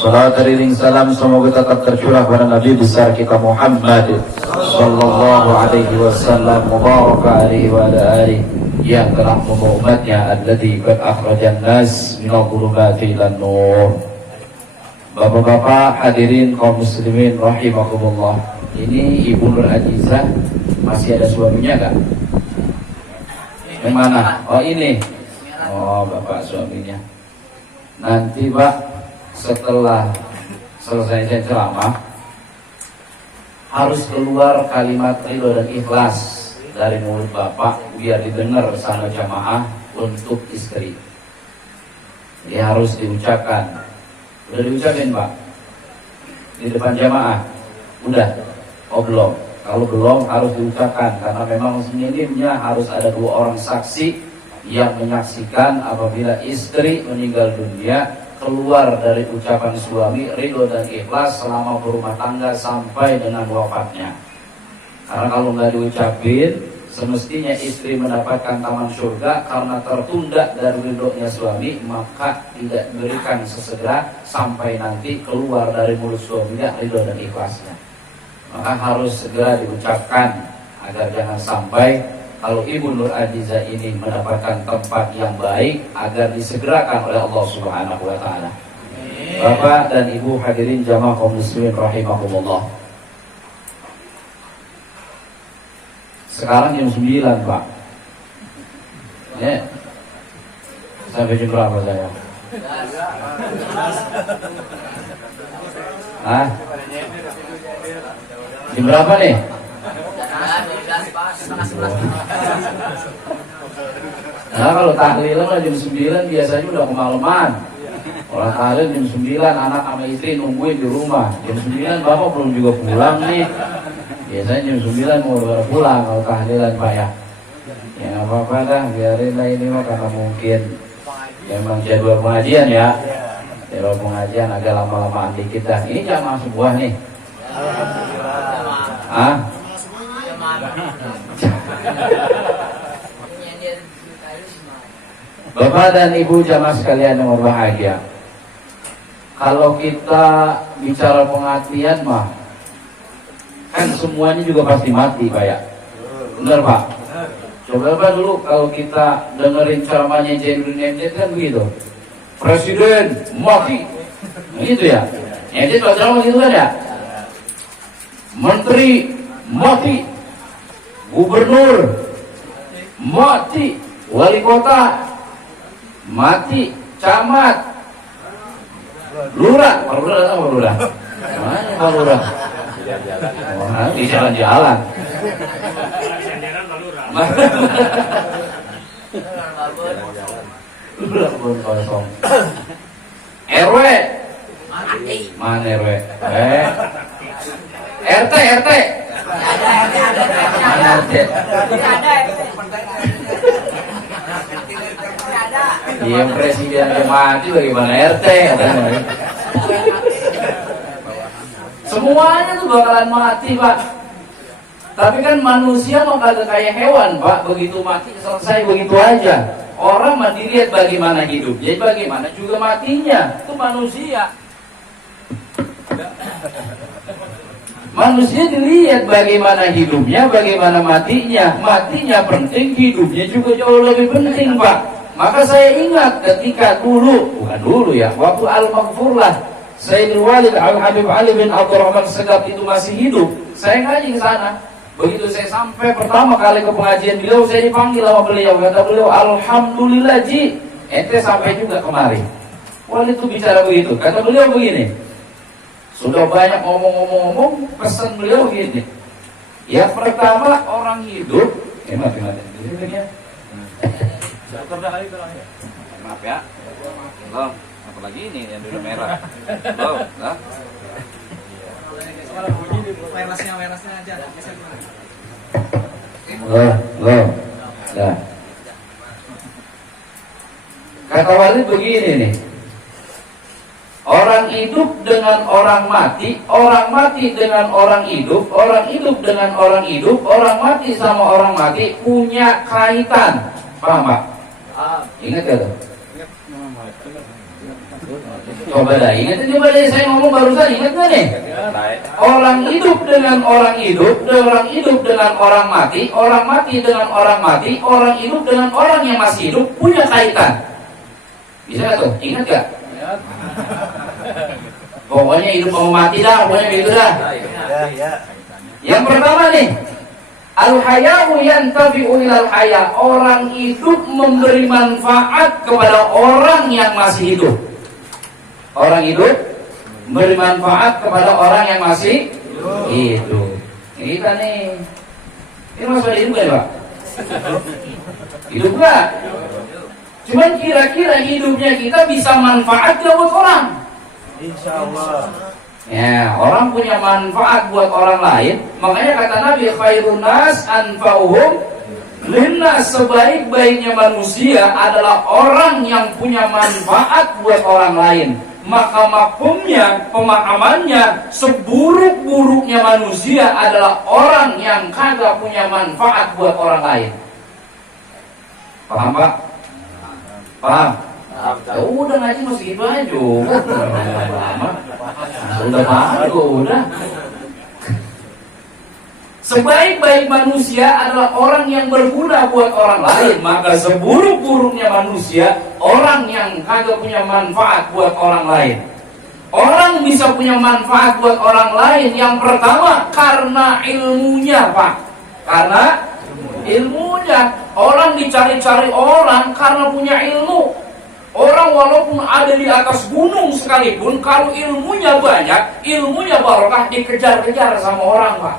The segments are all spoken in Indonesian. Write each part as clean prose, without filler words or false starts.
Salat ring salam semoga tetap tercurah pada Nabi besar kita Muhammad sallallahu alaihi wasallam mubaraka alaihi wa ala alihi yang telah membawa umatnya alladzi qad akhrajan nas minal dhulumati ilan nur. Bapak-bapak hadirin kaum muslimin rahimakumullah. Ini Ibu Nur Ajizah masih ada suaminya enggak? Yang mana? Oh ini. Oh bapak suaminya. Nanti Pak setelah selesai saya ceramah harus keluar kalimat ridho dan ikhlas dari mulut bapak biar didengar sama jamaah untuk istri. Ini harus diucapkan. Udah diucapin Pak? Di depan jamaah? Udah? Oh belum? Kalau belum harus diucapkan karena memang minimnya harus ada 2 orang saksi yang menyaksikan apabila istri meninggal dunia keluar dari ucapan suami ridho dan ikhlas selama berumah tangga sampai dengan wafatnya. Karena kalau nggak diucapin, semestinya istri mendapatkan taman surga karena tertunda dari ridhonya suami, maka tidak diberikan sesegera sampai nanti keluar dari mulut suaminya ridho dan ikhlasnya. Maka harus segera diucapkan agar jangan sampai kalau Ibu Nur Ajizah ini mendapatkan tempat yang baik agar disegerakan oleh Allah Subhanahu wa taala. Bapak dan Ibu hadirin jamaah kaum muslimin rahimakumullah. Sekarang jam 9, Pak. Ya. Sampai jam berapa saya? Hah? Jam berapa nih? Nah kalau tahlilan jam 9 biasanya udah kemalaman. Orang tahlil jam 9 anak sama istri nungguin di rumah. Jam 9 bapak belum juga pulang nih. Biasanya jam 9 mau baru pulang kalau tahlilan Pak ya. Ya nggak apa-apa dah, biarin lah ini mah karena mungkin memang jadwal pengajian ya. Jadwal pengajian agak lama-lamaan dikit dah. Ini jamaah sebuah nih. Ah? Bapak dan Ibu jamaah sekalian yang berbahagia, kalau kita bicara pengabdian mah kan semuanya juga pasti mati Pak ya. Benar Pak? Coba Pak dulu kalau kita dengerin ceramahnya Jainuddin MZ kan begitu, Presiden mati gitu ya. MZ kalau ceramah gitu kan ya, Menteri mati, Gubernur mati, Wali kota mati, camat, lurah, Pak Lurah atau Pak Lurah? Mana Pak Lurah? Di jalan-jalan. Lurah belum kosong. RW, mana RW? RT, mana RT? Yang presiden mati bagaimana RT? Semuanya tuh bakalan mati Pak. Tapi kan manusia mau kagak kayak hewan Pak, begitu mati selesai begitu aja. Orang mah dilihat bagaimana hidupnya, bagaimana juga matinya. Itu manusia. Manusia dilihat bagaimana hidupnya, bagaimana matinya. Matinya penting, hidupnya juga jauh lebih penting Pak. Maka saya ingat ketika bukan dulu ya, waktu Al-Maghfurlah Sayyidul Walid Al-Habib Ali bin Abdurrahman Segaf itu masih hidup, saya ngaji ke sana. Begitu saya sampai pertama kali ke pengajian beliau, saya dipanggil sama beliau. Kata beliau, Alhamdulillah Ji, ente sampai juga kemari. Walid itu bicara begitu. Kata beliau begini, sudah banyak ngomong-ngomong, pesan beliau begini. Yang pertama orang hidup, mati. Maaf ya. Belum. Apalagi ini yang dulu merah. Belum, nah. Wirelessnya aja. Belum. Nah. Kata Walid begini nih. Orang hidup dengan orang mati, orang mati dengan orang hidup dengan orang hidup, orang mati sama orang mati punya kaitan. Paham Pak? Ingat ya tuh? Coba dah, ingat coba deh saya ngomong barusan, ingat nggak nih? Orang hidup dengan orang hidup, orang hidup dengan orang mati dengan orang mati, orang hidup dengan orang yang masih hidup punya kaitan. Bisa nggak tuh? Ingat nggak? Pokoknya hidup mau mati dah, pokoknya begitu dah. Yang pertama nih, al-haya'u yantafi'u ilal haya. Orang hidup memberi manfaat kepada orang yang masih hidup. Orang hidup memberi manfaat kepada orang yang masih hidup. Kita nih, ini masih hidup gak Pak? Hidup gak? Cuman kira-kira hidupnya kita bisa manfaat gak buat orang? Insya Allah. Ya, orang punya manfaat buat orang lain. Makanya kata Nabi, khairun nas anfa'uhum linnas. Sebaik-baiknya manusia adalah orang yang punya manfaat buat orang lain. Maka mafhumnya, pemahamannya, seburuk-buruknya manusia adalah orang yang kagak punya manfaat buat orang lain. Paham Pak? Paham? Ya udah ngaji masih gitu aja. Udah baru udah. Sebaik-baik manusia adalah orang yang berguna buat orang lain. Maka seburuk-buruknya manusia orang yang kagak punya manfaat buat orang lain. Orang bisa punya manfaat buat orang lain. Yang pertama karena ilmunya Pak. Karena ilmunya. Orang dicari-cari orang karena punya ilmu. Orang walaupun ada di atas gunung sekalipun, kalau ilmunya banyak, ilmunya barokah, dikejar-kejar sama orang Pak.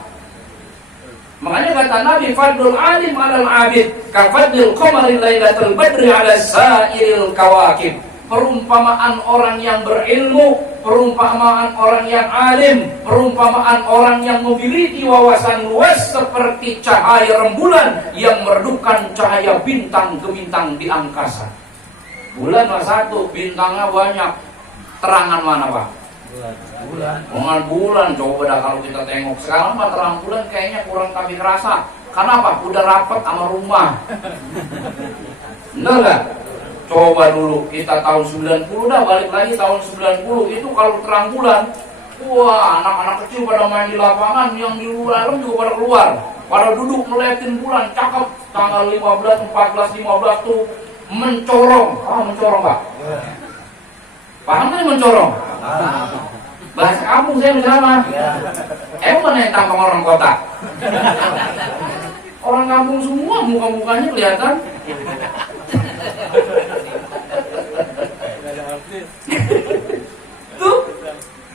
Makanya kata Nabi, fadlul alim alal abid kafadlil qamari lailatul badri ala sa'iril kawakib. Perumpamaan orang yang berilmu, perumpamaan orang yang alim, perumpamaan orang yang memiliki wawasan luas seperti cahaya rembulan yang meredupkan cahaya bintang gemintang di angkasa. Bulan mah satu, bintangnya banyak. Terangan mana Pak? Bulan. Bulan. Coba dah kalau kita tengok sekarang Pak, terang bulan kayaknya kurang kami kerasa. Kenapa? Udah rapat sama rumah. Bener gak? Coba dulu kita tahun 90 dah, balik lagi tahun 90 itu kalau terang bulan, wah anak-anak kecil pada main di lapangan, yang di luar juga pada keluar, pada duduk melihatin bulan, cakep. Tanggal 15, 14, 15 tuh mencorong. Mencorong Pak? Paham kan mencorong? Bahasa kampung saya sama. Emang mana yang tampang orang kota? Orang kampung semua muka-mukanya kelihatan. Tuh,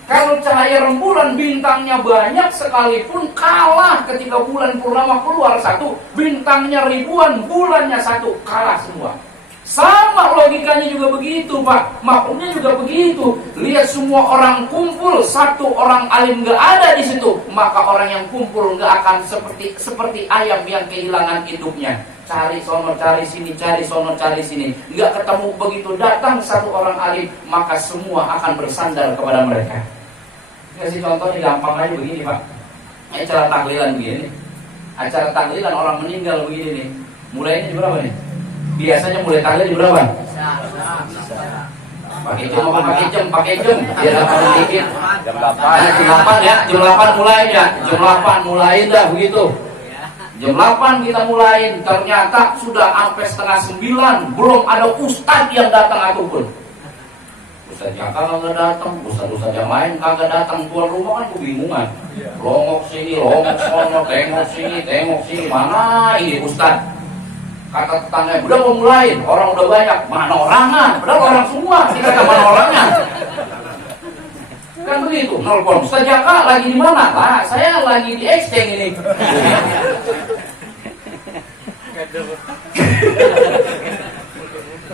kalau cahaya rembulan bintangnya banyak sekalipun kalah ketika bulan purnama keluar satu, bintangnya ribuan, bulannya satu, kalah semua. Sama logikanya juga begitu Pak, maksudnya juga begitu. Lihat semua orang kumpul, satu orang alim gak ada di situ, maka orang yang kumpul gak akan seperti ayam yang kehilangan induknya. Cari sono, cari sini, cari sono, cari sini, gak ketemu. Begitu datang satu orang alim, maka semua akan bersandar kepada mereka. Kasih contoh nih, gampang aja begini Pak. Acara tahlilan begini, acara tahlilan orang meninggal begini nih. Mulainya jam berapa nih? Biasanya mulai tahlil jam berapa? Pakai jam biar dapat sedikit. Jam 8 ya, jam 8 mulai ya. Jam 8 mulai dah begitu. Jam 8 kita mulain, ternyata sudah sampai setengah 9 belum ada ustadz yang datang ataupun. Ustadz yang kagak datang, ustadz yang lain kagak datang, tuan rumah kan kebingungan. Longok sini, longok sono, tengok sini, mana ini ustadz? Kata tetangga, udah mau mulain, orang udah banyak, mana orangnya? Padahal orang semua, kita mana orangnya? Kan begitu, nelpon, Ustaz Jaka lagi di mana? Lah, saya lagi di exchange ini.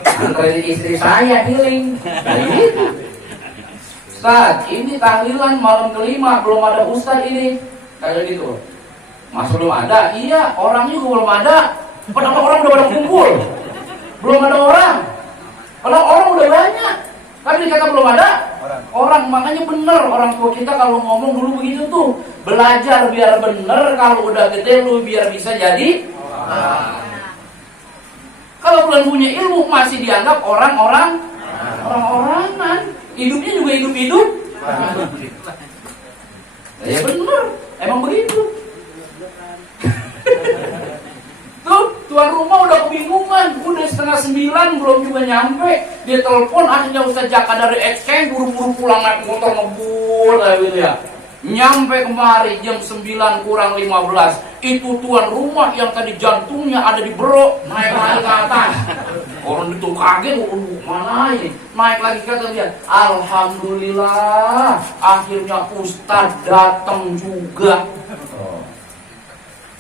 Anterin istri saya healing. Gitu. Ustaz, ini tahlilan malam kelima, belum ada Ustaz ini. Kayak gitu. Mas belum ada? Iya, orangnya juga belum ada. Padahal orang udah pada kumpul, belum ada orang. Padahal orang udah banyak, tapi dikata belum ada orang. Makanya bener orang tua kita kalau ngomong dulu begitu tuh, belajar biar bener, kalau udah gede lu biar bisa jadi Kalau belum punya ilmu masih dianggap orang-orangan. hidupnya juga hidup-hidup. Ya bener, emang begitu. Tuh, tuan rumah udah kebingungan, udah 8:30 belum juga nyampe. Dia telepon, akhirnya Ustaz Jaka dari exchange buru-buru pulang naik motor ngebul gitu ya. Nyampe kemari jam 9 kurang 15. Itu tuan rumah yang tadi jantungnya ada di berok, naik lagi ke atas. Orang itu kaget, mana ini? Naik lagi ke atas dia. Alhamdulillah, akhirnya Ustadz datang juga.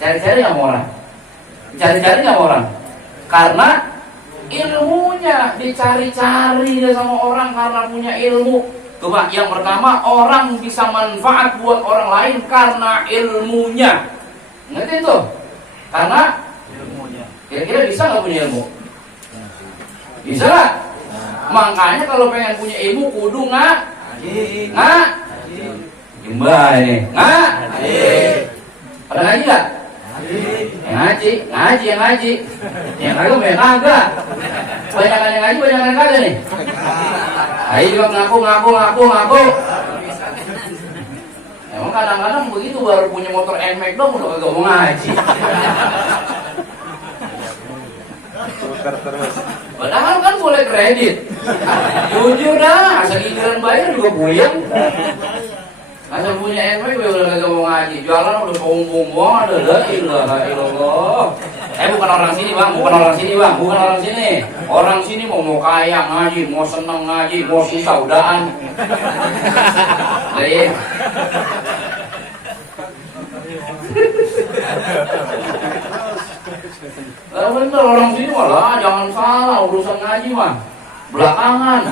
Cari-cari nggak mau orang? Cari-cari nggak mau orang? Karena ilmunya dicari-cari sama orang karena punya ilmu. Coba, yang pertama, orang bisa manfaat buat orang lain karena ilmunya. Ngerti itu? Karena ilmunya. Kira-kira bisa nggak punya ilmu? Bisa nggak? Makanya kalau pengen punya ilmu, kudu ngaji. Jembah ini. Pada ngaji nggak? Ngaji. Yang kagak. Banyakan yang ngaji, banyakan yang kagak nih. Ayo juga ngaku. Emang kadang-kadang begitu, baru punya motor NMAX dong udah kagak mau ngaji. Padahal kan boleh kredit. Jujur dah, asal giliran bayar juga puyeng. Asal punya NMAX udah kagak mau ngaji. Jalan udah sombong banget, la ilaha illallah. Bukan orang sini bang, bukan orang sini. Orang sini mau kaya ngaji, mau seneng ngaji, mau susah udahan. Jadi, bener orang sini malah jangan salah urusan ngaji mah belakangan.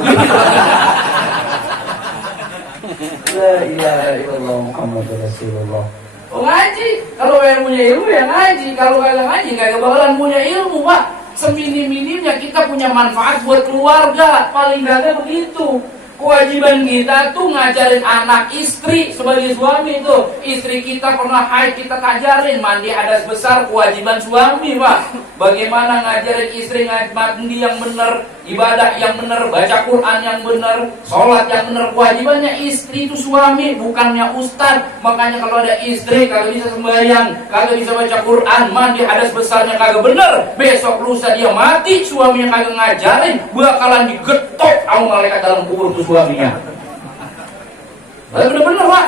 La ilaha illallah Muhammadur Rasulullah. Oh, ngaji, kalau yang punya ilmu ya ngaji, kalau kagak ngaji kagak bakalan punya ilmu pak. Seminim-minimnya kita punya manfaat buat keluarga, paling kagak begitu. Kewajiban kita tuh ngajarin anak istri sebagai suami tuh. Istri kita pernah haid, kita ngajarin mandi hadas besar, kewajiban suami pak. Bagaimana ngajarin istri mandi yang benar, ibadah yang benar, baca Quran yang benar, sholat yang benar. Kewajibannya istri itu suami, bukannya ustad. Makanya kalau ada istri kagak bisa sembahyang, kagak bisa baca Quran, mandi hadas besarnya kagak benar, besok lusa dia mati, suaminya kagak ngajarin, bakalan digetok sama malaikat dalam kubur tuh suaminya. Bener-bener pak.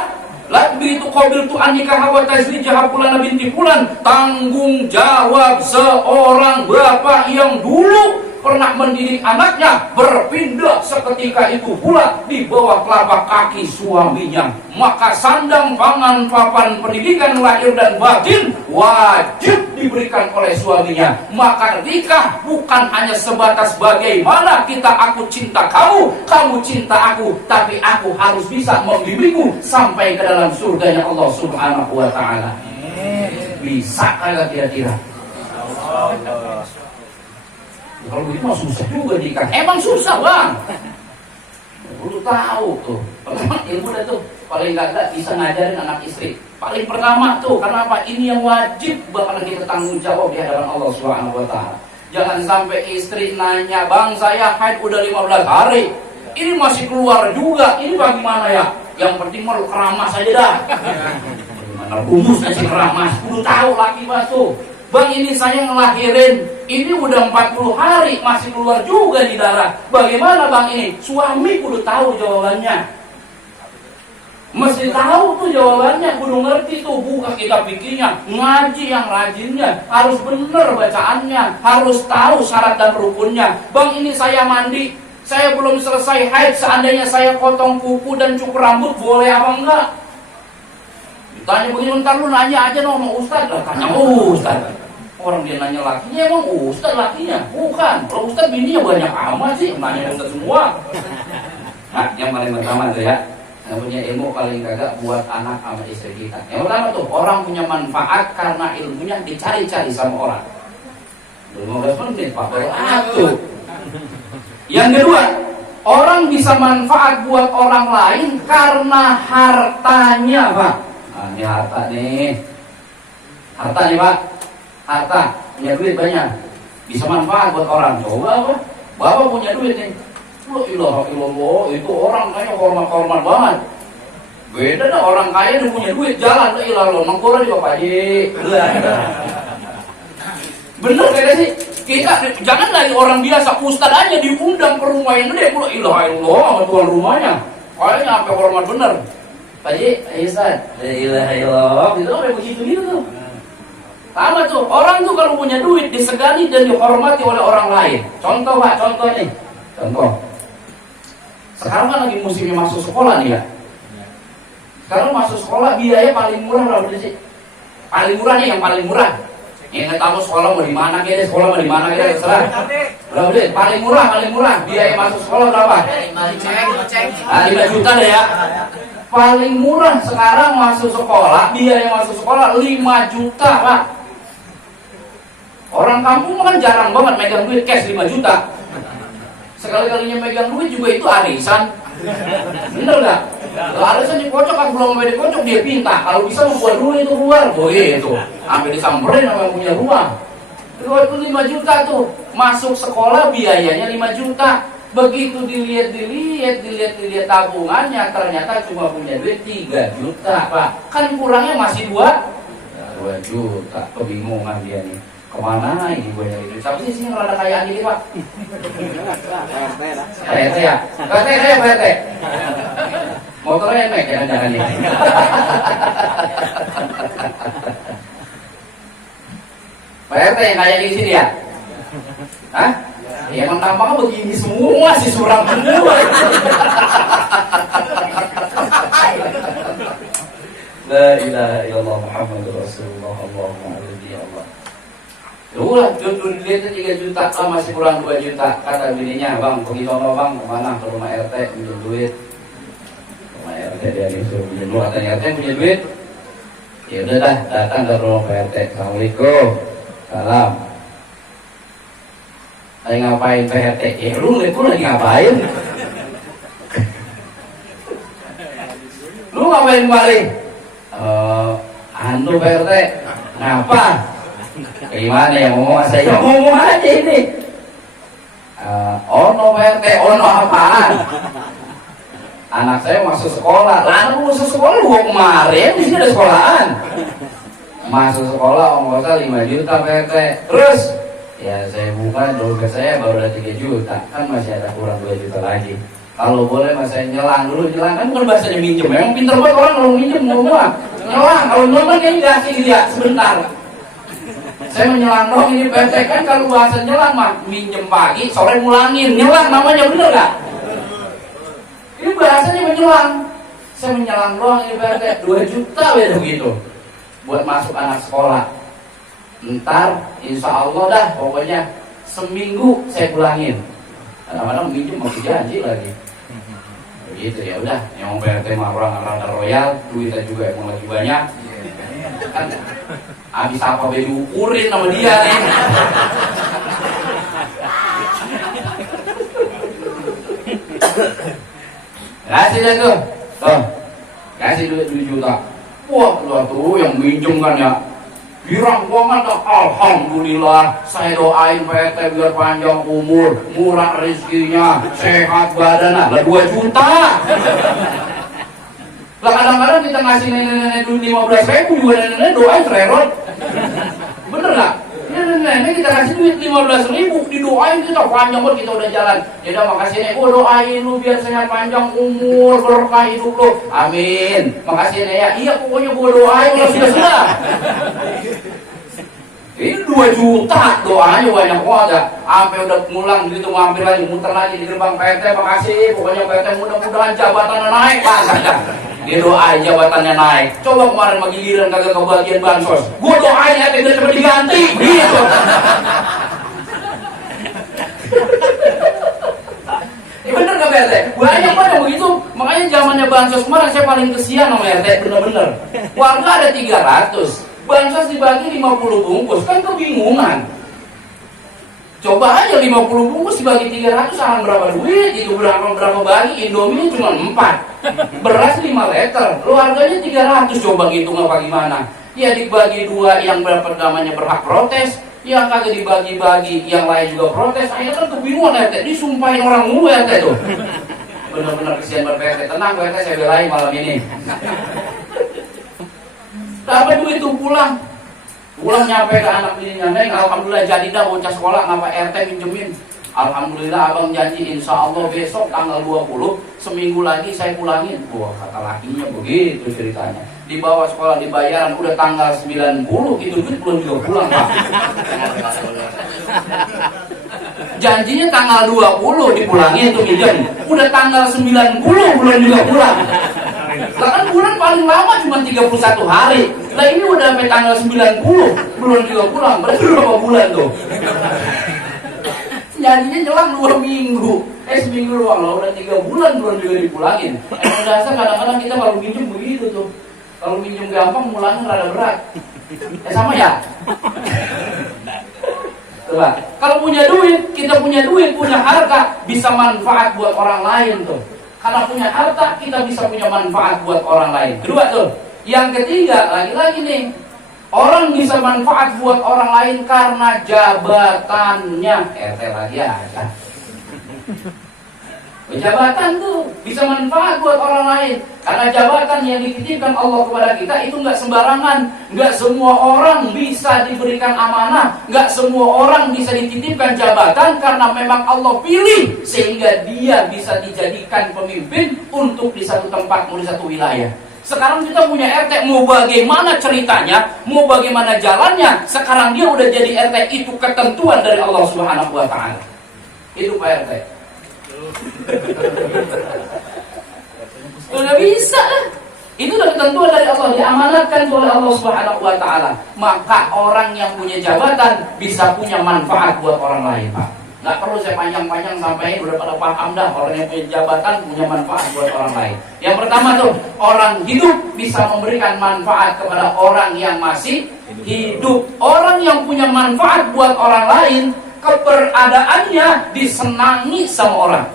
Lah begitu qabil tu anikah wa tazwijah fulan binti fulan, tanggung jawab seorang bapak yang dulu pernah mendidik anaknya berpindah seketika itu pula di bawah telapak kaki suaminya. Maka sandang pangan papan pendidikan lahir dan batin wajib diberikan oleh suaminya. Maka nikah bukan hanya sebatas bagaimana aku cinta kamu, kamu cinta aku, tapi aku harus bisa membimbingmu sampai ke dalam surganya Allah Subhanahu wa taala. Bisa kagak kira-kira? Kalau begitu mah susah juga nikah. Emang susah bang. Lu tahu tuh. Pertama ilmu dah tuh paling gak bisa ngajarin anak istri. Paling pertama tuh karena apa? Ini yang wajib bakalan kita tanggung jawab di hadapan Allah Subhanahu wa taala. Jangan sampai istri nanya, "Bang, saya haid udah 15 hari. Ini masih keluar juga. Ini bagaimana ya?" Yang penting mah lu keramas aja dah. Gimana rumus aja keramas. Lu tahu laki batu. Bang, ini saya ngelahirin, ini udah 40 hari, masih keluar juga di darah. Bagaimana bang ini? Suami kudu tahu jawabannya. Mesti tahu tuh jawabannya, kudu ngerti tuh. Bukan kita pikirnya, ngaji yang rajinnya. Harus bener bacaannya, harus tahu syarat dan rukunnya. Bang, ini saya mandi, saya belum selesai haid, seandainya saya potong kuku dan cukur rambut, boleh apa enggak? Ditanya begini, ntar lu nanya aja sama Ustaz lah. Tanya Ustaz. Orang dia nanya lakinya, emang Ustaz lakinya? Bukan, kalau Ustaz bininya banyak amat sih, nanya Ustaz semua. Nah, yang paling pertama tuh ya, yang punya ilmu paling kagak buat anak sama istri kita. Yang pertama tuh, orang punya manfaat karena ilmunya dicari-cari sama orang. 15 menit, Pak, baru tuh. Yang kedua, orang bisa manfaat buat orang lain karena hartanya, Pak. Nah, ini harta nih. Harta nih, Pak. Harta, punya duit banyak, bisa manfaat buat orang. Coba apa? Bapak punya duit nih, La ilaha illallah, itu orang kayaknya hormat banget. Beda dah orang kaya yang punya duit jalan la ilaha illallah, mangkora juga Pak Haji. Bener kayaknya sih. Kita jangan dari orang biasa, ustad aja diundang ke rumah yang gede, la ilaha illallah sama tuan rumahnya. Kayaknya sampai hormat bener. Pak Haji, ayo Ustaz, la ilaha illallah, itu kayak begitu gitu tuh. Sama tuh, orang tuh kalau punya duit disegani dan dihormati oleh orang lain. Contoh Pak, contoh nih. Contoh. Sekarang kan lagi musimnya masuk sekolah nih ya. Sekarang masuk sekolah biaya paling murah berapa sih? Paling murah nih, yang paling murah. Yang nggak tahu sekolah mau di mana kayaknya, sekolah mau di mana kayaknya, terserah. Berapa deh? Paling murah biaya masuk sekolah berapa? 5 juta deh ya. Paling murah sekarang masuk sekolah, biaya masuk sekolah 5 juta Pak. Orang kampung kan jarang banget megang duit cash 5 juta. Sekali-kalinya megang duit juga itu arisan. Bener gak? Kalau arisan dikocok, aku belum sampai dikocok dia pinta. Kalau bisa membuat dulu itu keluar. Oh iya itu. Sampai disamperin sama yang punya rumah. Kalau itu 5 juta tuh. Masuk sekolah biayanya 5 juta. Begitu dilihat tabungannya, ternyata cuma punya duit 3 juta Pak. Kan kurangnya masih 2 juta. Kebingungan dia nih. Kemana ini gue nyari duit? Tapi sih sini rada kayaan dikit Pak. PRT ya? PRT. Motornya emek jangan-jangan nih. PRT yang kayak di sini ya? Hah? Ya emang tampaknya begini semua sih, suram semua. La ilaha illallah Muhammadur Rasulullah, Allahumma alaihi ya Allah. Udah, tuh dilihat 3 juta, masih kurang 2 juta. Kata bininya, bang, pergi sono bang, kemana? Ke rumah RT, minjem duit. Rumah RT dia disuruh minjem duit, katanya RT punya duit. Ya udah dah, datang ke rumah RT. Assalamualaikum. Salam. Lagi ngapain PRT? Ya lu lagi ngapain? Lu ngapain kemarin? Anu PRT. Ngapa? Gimana ya ngomong saya? Ngomong aja ini. Ono PRT, ono apaan? Anak saya masuk sekolah. Lalu masuk sekolah lu kemarin di sini ada sekolahan. Masuk sekolah ongkosnya 5 juta PRT. Terus ya saya buka dompet saya baru ada 3 juta. Kan masih ada kurang 2 juta lagi. Kalau boleh mas saya nyelang dulu. Nyelang kan bukan bahasanya minjem. Memang pinter banget orang kalau minjem ngomong. Nyelang, kalau nyelang kayaknya gak asing dia sebentar. Saya menyelang dong ini PRT kan, kalau bahasa nyelang mah minjem pagi, sore mulangin. Nyelang namanya, bener gak? Ini bahasanya menyelang. Saya menyelang doang ini PRT 2 juta beda begitu buat masuk anak sekolah. Ntar insya Allah dah pokoknya seminggu saya pulangin. Kadang-kadang minjem mau janji lagi. Begitu ya udah. Yang PRT mah orang rada royal, duitnya juga emang lagi banyak. Kan habis apa be diukurin sama dia nih. Kasih deh tuh. Kasih duit 2 juta. Wah, tuh yang minjem kan ya. Girang banget, alhamdulillah. Saya doain PRT biar panjang umur, murah rezekinya, sehat badannya. Lah 2 juta. Lah kadang-kadang kita ngasih nenek-nenek duit 15.000 juga nenek-nenek doain sererot. Bener gak? Nenek-nenek kita kasih duit 15.000 didoain kita panjang banget, kita udah jalan. Ya udah makasih nek, doain lu biar sehat panjang umur, berkah hidup lu. Amin. Makasih nek ya. Iya pokoknya gua doain lah sudah. Ini 2 juta doanya banyak banget ya. Sampai udah ngulang gitu mampir lagi, muter lagi di gerbang PRT. Makasih, pokoknya PRT mudah-mudahan jabatannya naik Pak. Dia doain jabatannya naik. Coba kemarin bagi giliran kagak kebagian bansos. Gua doain ya biar cepat diganti. Gitu. Bener gak PRT? Banyak banget yang begitu. Makanya zamannya bansos kemarin saya paling kesian sama RT, bener-bener. Warga ada 300. Bansos dibagi 50 bungkus, kan kebingungan. Coba aja 50 bungkus dibagi 300 sama berapa duit? Itu berapa bagi? Indomie cuma 4, beras 5 liter, lu harganya 300. Coba ngitung apa gimana? Ya dibagi 2 yang berapa namanya berhak protes, Yang kagak dibagi-bagi, yang lain juga protes. Akhirnya kan kebingungan RT, disumpahin orang mulu RT tuh. Bener-bener kesian buat RT. Tenang RT, saya belain malam ini. Dapat duit tuh pulang nyampe ke anak bininya, Neng, alhamdulillah jadi dah bocah sekolah, ngapa RT minjemin. Alhamdulillah abang janji insya Allah besok tanggal 20 seminggu lagi saya pulangin. Wah, kata lakinya begitu ceritanya. Dibawa sekolah dibayaran udah tanggal 90 itu duit belum juga pulang Pak. Janjinya tanggal 20 dipulangin tuh minjem. Udah tanggal 90 belum juga pulang. Lah kan bulan paling lama cuma 31 hari. Lah ini udah sampai tanggal 90 belum juga pulang. Berarti berapa bulan tuh? Janjinya jelang 2 minggu. Seminggu doang lah udah 3 bulan belum juga dipulangin. Emang dasar kadang-kadang kita kalau minjem begitu tuh. Kalau minjem gampang mulangnya rada berat. Sama ya? Coba. Kalau punya duit, kita punya duit, punya harta, bisa manfaat buat orang lain tuh. Karena punya harta, kita bisa punya manfaat buat orang lain. Kedua tuh. Yang ketiga, lagi-lagi nih. Orang bisa manfaat buat orang lain karena jabatannya. RT lagi aja. Jabatan tuh bisa manfaat buat orang lain. Karena jabatan yang dititipkan Allah kepada kita itu nggak sembarangan. Nggak semua orang bisa diberikan amanah. Nggak semua orang bisa dititipkan jabatan karena memang Allah pilih sehingga dia bisa dijadikan pemimpin untuk di satu tempat, di satu wilayah. Sekarang kita punya RT, mau bagaimana ceritanya, mau bagaimana jalannya, sekarang dia udah jadi RT, itu ketentuan dari Allah Subhanahu wa Ta'ala. Itu Pak RT. Udah bisa lah. Itu udah ketentuan dari Allah, diamanatkan oleh Allah Subhanahu wa Ta'ala. Maka orang yang punya jabatan bisa punya manfaat buat orang lain, Pak. Nggak perlu saya panjang-panjang sampai udah pada paham dah. Orang yang punya jabatan punya manfaat buat orang lain. Yang pertama tuh, orang hidup bisa memberikan manfaat kepada orang yang masih hidup. Orang yang punya manfaat buat orang lain, keberadaannya disenangi sama orang.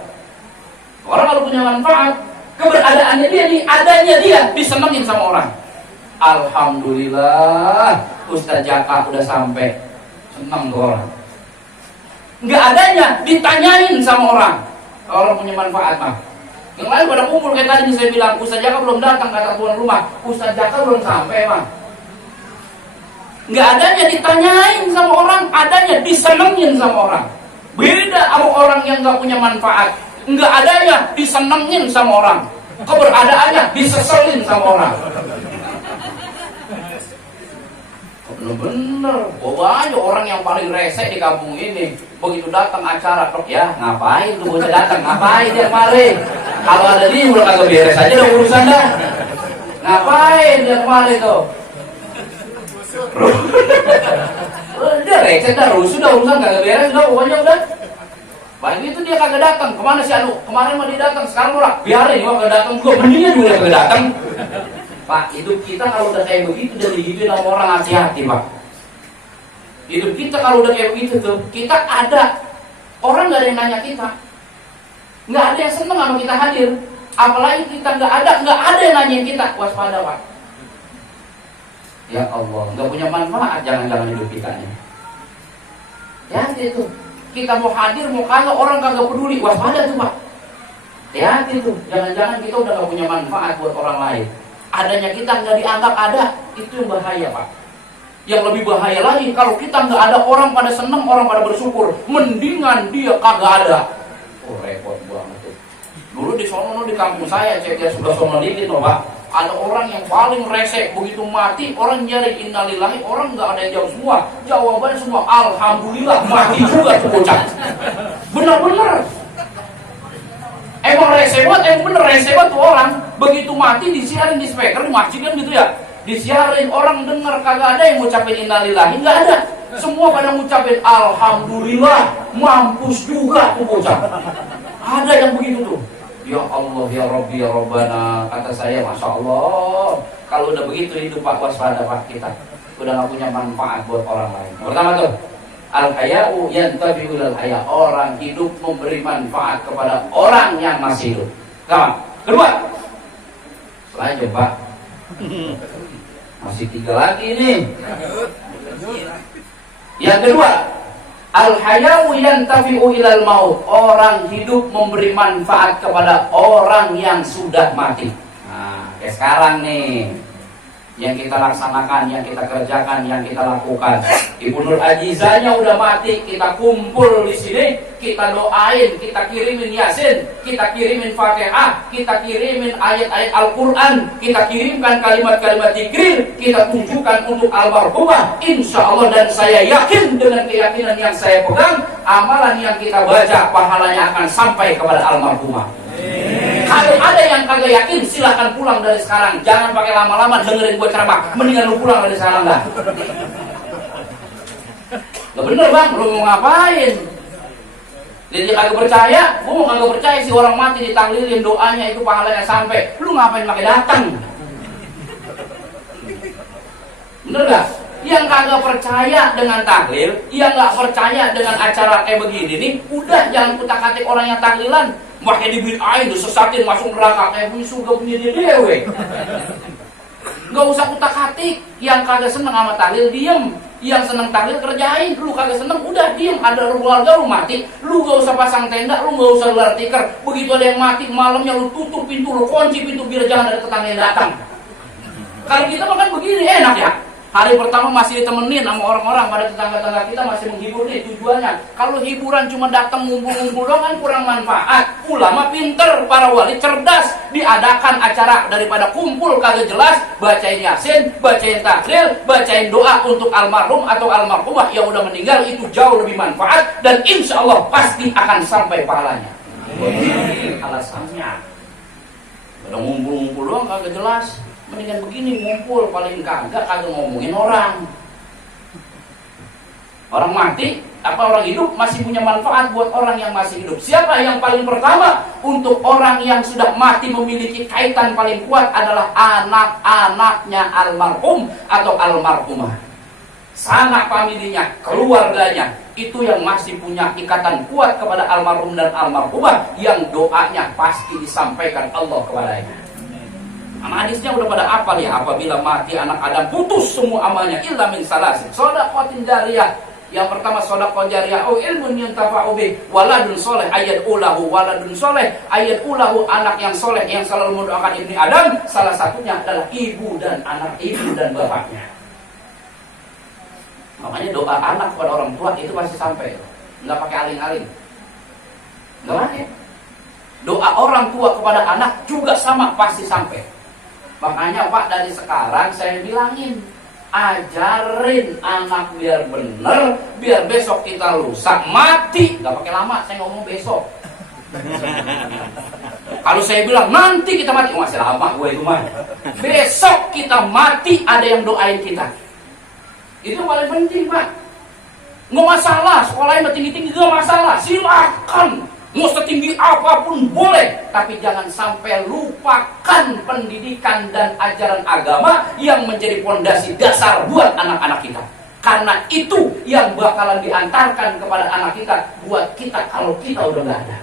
Orang kalau punya manfaat, keberadaannya dia nih, adanya dia disenengin sama orang. Alhamdulillah, Ustaz Jaka udah sampai, senang tuh orang. Nggak adanya ditanyain sama orang. Orang punya manfaat mah. Yang lain pada kumpul kayak tadi saya bilang, Ustaz Jaka belum datang, kata tuan rumah, Ustaz Jaka belum sampai mah. Nggak adanya ditanyain sama orang, adanya disenengin sama orang. Beda sama orang yang nggak punya manfaat. Nggak adanya disenengin sama orang, keberadaannya diseselin sama orang. Bener-bener, banyak orang yang paling rese di kampung ini. Begitu datang acara, ya ngapain tuh bocah datang, ngapain dia kemari? Kalau ada dia udah kagak beres aja udah urusan dah. Ngapain dia kemari tuh? Dia rese dah, sudah urusan kagak beres, udah pokoknya udah. Baik itu dia kagak datang, kemana sih anu? Kemarin mah dia datang, sekarang udah biarin gua kagak datang, gua mendingan juga kagak datang. Pak, hidup kita kalau udah kayak begitu dan digituin sama orang, hati-hati Pak. Hidup kita kalau udah kayak begitu tuh, kita ada orang nggak ada yang nanya kita, nggak ada yang seneng sama kita hadir, apalagi kita nggak ada yang nanyain kita, waspada Pak. Ya Allah, nggak punya manfaat jangan-jangan hidup kita nih. Ya itu, kita mau hadir mau kagak orang kagak peduli, waspada tuh Pak. Ya itu, jangan-jangan kita udah nggak punya manfaat buat orang lain. Adanya kita nggak dianggap ada, itu yang bahaya Pak. Yang lebih bahaya lagi, kalau kita nggak ada orang pada seneng, orang pada bersyukur, mendingan dia kagak ada. Oh repot banget tuh. Dulu di sono di kampung saya, saya sudah sono dikit loh Pak. Ada orang yang paling rese, begitu mati orang nyari innalillahi, orang nggak ada yang jawab semua. Jawabannya semua alhamdulillah, mati juga tuh bocah. Bener-bener. Emang rese banget, emang bener rese banget tuh orang. Begitu mati disiarin di speaker di masjid kan gitu ya. Disiarin, orang denger, kagak ada yang ngucapin innalillahi, nggak ada. Semua pada ngucapin alhamdulillah, mampus juga tuh bocah. Ada yang begitu tuh. Ya Allah, ya Rabbi, ya Rabbana, kata saya, Masya Allah. Kalau udah begitu itu Pak, waspada Pak kita. Udah gak punya manfaat buat orang lain. Pertama tuh, al-haya'u yantabi'ul al-haya'. Orang hidup memberi manfaat kepada orang yang masih hidup. Kedua, lanjut Pak. Masih 3 lagi nih. Yang kedua, al-hayau yantafi'u ilal maut. Orang hidup memberi manfaat kepada orang yang sudah mati. Nah, kayak sekarang nih, yang kita laksanakan, yang kita kerjakan, yang kita lakukan. Ibu Nur Ajizanya udah mati, kita kumpul di sini, kita doain, kita kirimin Yasin, kita kirimin Fatihah, kita kirimin ayat-ayat Al-Quran, kita kirimkan kalimat-kalimat zikir, kita tunjukkan untuk almarhumah. Insya Allah, dan saya yakin dengan keyakinan yang saya pegang, amalan yang kita baca pahalanya akan sampai kepada almarhumah. Kalau ada yang kagak yakin, silahkan pulang dari sekarang. Jangan pakai lama-lama dengerin gue ceramah. Mendingan lu pulang dari sekarang dah. Gak bener bang, lu mau ngapain? Jadi kagak percaya, gue mau kagak percaya si orang mati ditahlilin doanya itu pahalanya sampai. Lu ngapain pakai datang? Bener gak? Yang kagak percaya dengan tahlil, yang gak percaya dengan acara kayak begini nih, udah jangan kutak-katik orang yang tahlilan. Makanya dibid'ain, disesatin, masuk neraka kayak punya surga punya dia dewe. Gak usah kutak-katik. Yang kagak seneng sama tahlil diem, yang seneng tahlil kerjain. Lu kagak seneng udah diem. Ada keluarga lu mati, lu gak usah pasang tenda, lu gak usah gelar tikar. Begitu ada yang mati malamnya lu tutup pintu, lu kunci pintu biar jangan ada tetangga yang datang. Kalau kita makan begini enak ya. Hari pertama masih ditemenin sama orang-orang, pada tetangga-tetangga kita masih menghibur nih tujuannya. Kalau hiburan cuma datang ngumpul-ngumpul doang kan kurang manfaat. Ulama pinter, para wali cerdas, diadakan acara daripada kumpul kagak jelas, bacain Yasin, bacain tahlil, bacain doa untuk almarhum atau almarhumah yang udah meninggal, itu jauh lebih manfaat dan insya Allah pasti akan sampai pahalanya. Alasannya udah ngumpul-ngumpul doang kagak jelas. Mendingan begini ngumpul, paling kagak ngomongin orang. Orang mati, apa orang hidup masih punya manfaat buat orang yang masih hidup. Siapa yang paling pertama untuk orang yang sudah mati memiliki kaitan paling kuat adalah anak-anaknya almarhum atau almarhumah. Sanak familinya, keluarganya, itu yang masih punya ikatan kuat kepada almarhum dan almarhumah, yang doanya pasti disampaikan Allah kepadanya. Anak hadisnya udah pada apal ya, apabila mati anak Adam putus semua amalnya illa min salasin shadaqatin jariyah. Yang pertama shadaqah jariyah au ilmun yuntafa'u bih, waladun soleh ayat ulahu, waladun soleh ayat ulahu, anak yang soleh yang selalu mendoakan ibni Adam. Salah satunya adalah ibu dan anak, ibu dan bapaknya. Makanya doa anak kepada orang tua itu pasti sampai, nggak pakai aling-aling, nggak pakai. Doa orang tua kepada anak juga sama, pasti sampai. Makanya Pak, dari sekarang saya bilangin, ajarin anak biar bener, biar besok kita lusa mati. Gak pakai lama, saya ngomong besok. Kalau saya bilang nanti kita mati, masih lama gue itu mah. Besok kita mati ada yang doain kita. Itu paling penting Pak. Nggak masalah, sekolahnya tinggi-tinggi gak masalah, silakan. Mau setinggi apapun boleh, tapi jangan sampai lupakan pendidikan dan ajaran agama yang menjadi fondasi dasar buat anak-anak kita. Karena itu yang bakalan diantarkan kepada anak kita, buat kita kalau kita udah gak ada.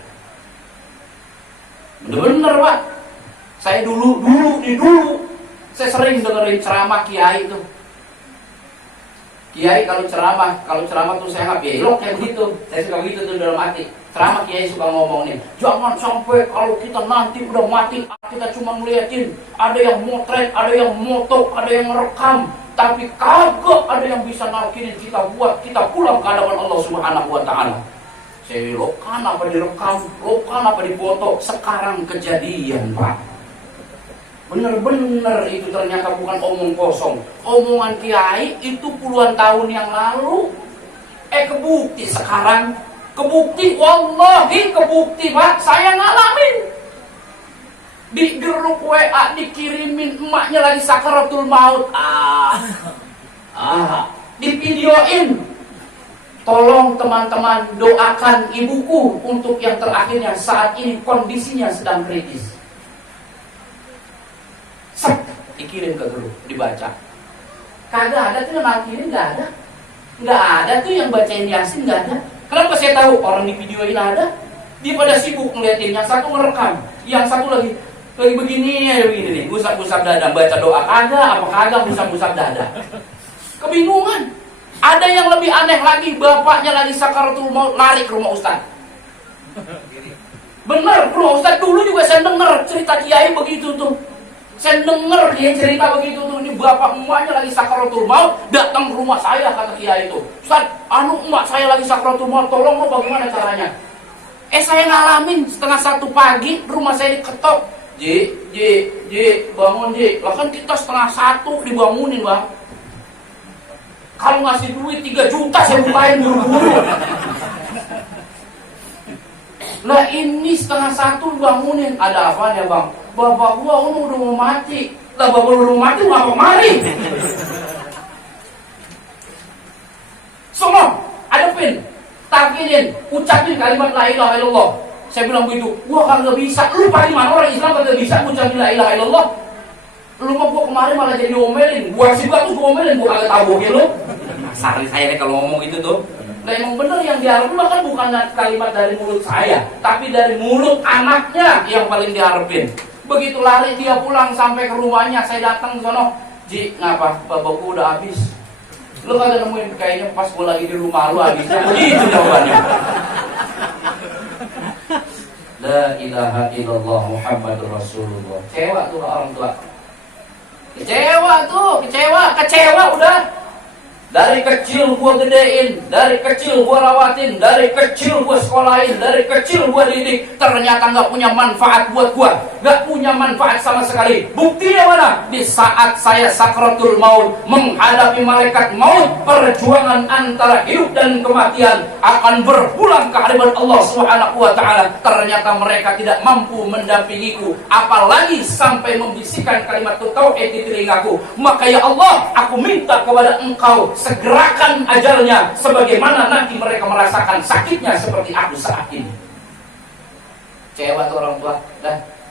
Bener-bener Pak. Saya dulu, saya sering dengerin ceramah kiai itu. Kiai kalau ceramah tuh saya nggak belok kayak begitu. Saya suka begitu tuh dalam hati. Ceramah kiai suka ngomong nih, jangan sampai kalau kita nanti udah mati, kita cuma ngeliatin ada yang motret, ada yang moto, ada yang merekam, tapi kagak ada yang bisa nakinin kita buat kita pulang ke hadapan Allah Subhanahu wa Ta'ala. Saya lokan apa direkam, lokan apa difoto, sekarang kejadian Pak. Bener-bener itu ternyata bukan omong kosong. Omongan kiai itu puluhan tahun yang lalu. Kebukti sekarang. Kebukti, wallahi kebukti Pak. Saya ngalamin. Di grup WA dikirimin emaknya lagi sakaratul maut. Di videoin. Tolong teman-teman doakan ibuku untuk yang terakhirnya, saat ini kondisinya sedang kritis. Dikirim ke grup, dibaca. Kagak ada tuh yang nakinin, nggak ada tuh yang bacain Yasin, nggak ada. Kenapa saya tahu? Orang di video ini ada. Dia pada sibuk ngeliatin, yang satu ngerekam, yang satu lagi begini nih, gusap-gusap dada, baca doa kagak, apa kagak gusap-gusap dada. Kebingungan. Ada yang lebih aneh lagi, bapaknya lagi sakaratul maut lari ke rumah ustaz. Bener, rumah ustaz dulu juga saya dengar cerita kiai begitu tuh. Saya dengar dia cerita begitu tuh, ini bapak emaknya lagi sakaratul maut datang ke rumah saya, kata kiai itu. Ustaz, emak saya lagi sakaratul maut, tolong mau bagaimana caranya? Saya ngalamin 1:30 pagi rumah saya diketok. Ji, bangun Ji. Lah kan kita 1:30 dibangunin, Bang. Kalau ngasih duit 3 juta saya bukain buru-buru. Lah ini 1:30 bangunin. Ada apa ya Bang? Bapak gua udah mau mati. Lah bapak lu mau mati ngapa mari? Semua adepin, takinin, ucapin kalimat la ilaha illallah. Saya bilang begitu, gua kan gak bisa. Lu paling mana orang Islam kagak bisa ucapin la ilaha illallah? Lu mah gua kemarin malah jadi omelin. Gua sih bagus gua omelin, gua kagak tahu bohong lu. Sari saya nih kalau ngomong itu tuh. Nah emang bener yang diharapin kan bukan kalimat dari mulut saya, tapi dari mulut anaknya yang paling diharapin. Begitu lari dia pulang sampai ke rumahnya, saya datang ke sono, Ji, ngapa babakku udah habis? Lu kagak nemuin, kayaknya pas gua lagi di rumah lu habisnya. Begitu jawabannya. La ilaha illallah Muhammadur Rasulullah. Kecewa tuh orang tua. Kecewa udah. Dari kecil gua gedein, dari kecil gua rawatin, dari kecil gua sekolahin, dari kecil gua didik. Ternyata nggak punya manfaat buat gua, nggak punya manfaat sama sekali. Buktinya mana? Di saat saya sakratul maut, menghadapi malaikat maut, perjuangan antara hidup dan kematian akan berpulang ke hadapan Allah Subhanahu wa Ta'ala. Ternyata mereka tidak mampu mendampingiku, apalagi sampai membisikkan kalimat tauhid di telingaku. Maka ya Allah, aku minta kepada Engkau, segerakan ajalnya sebagaimana nanti mereka merasakan sakitnya seperti aku saat ini. Kecewa tuh orang tua,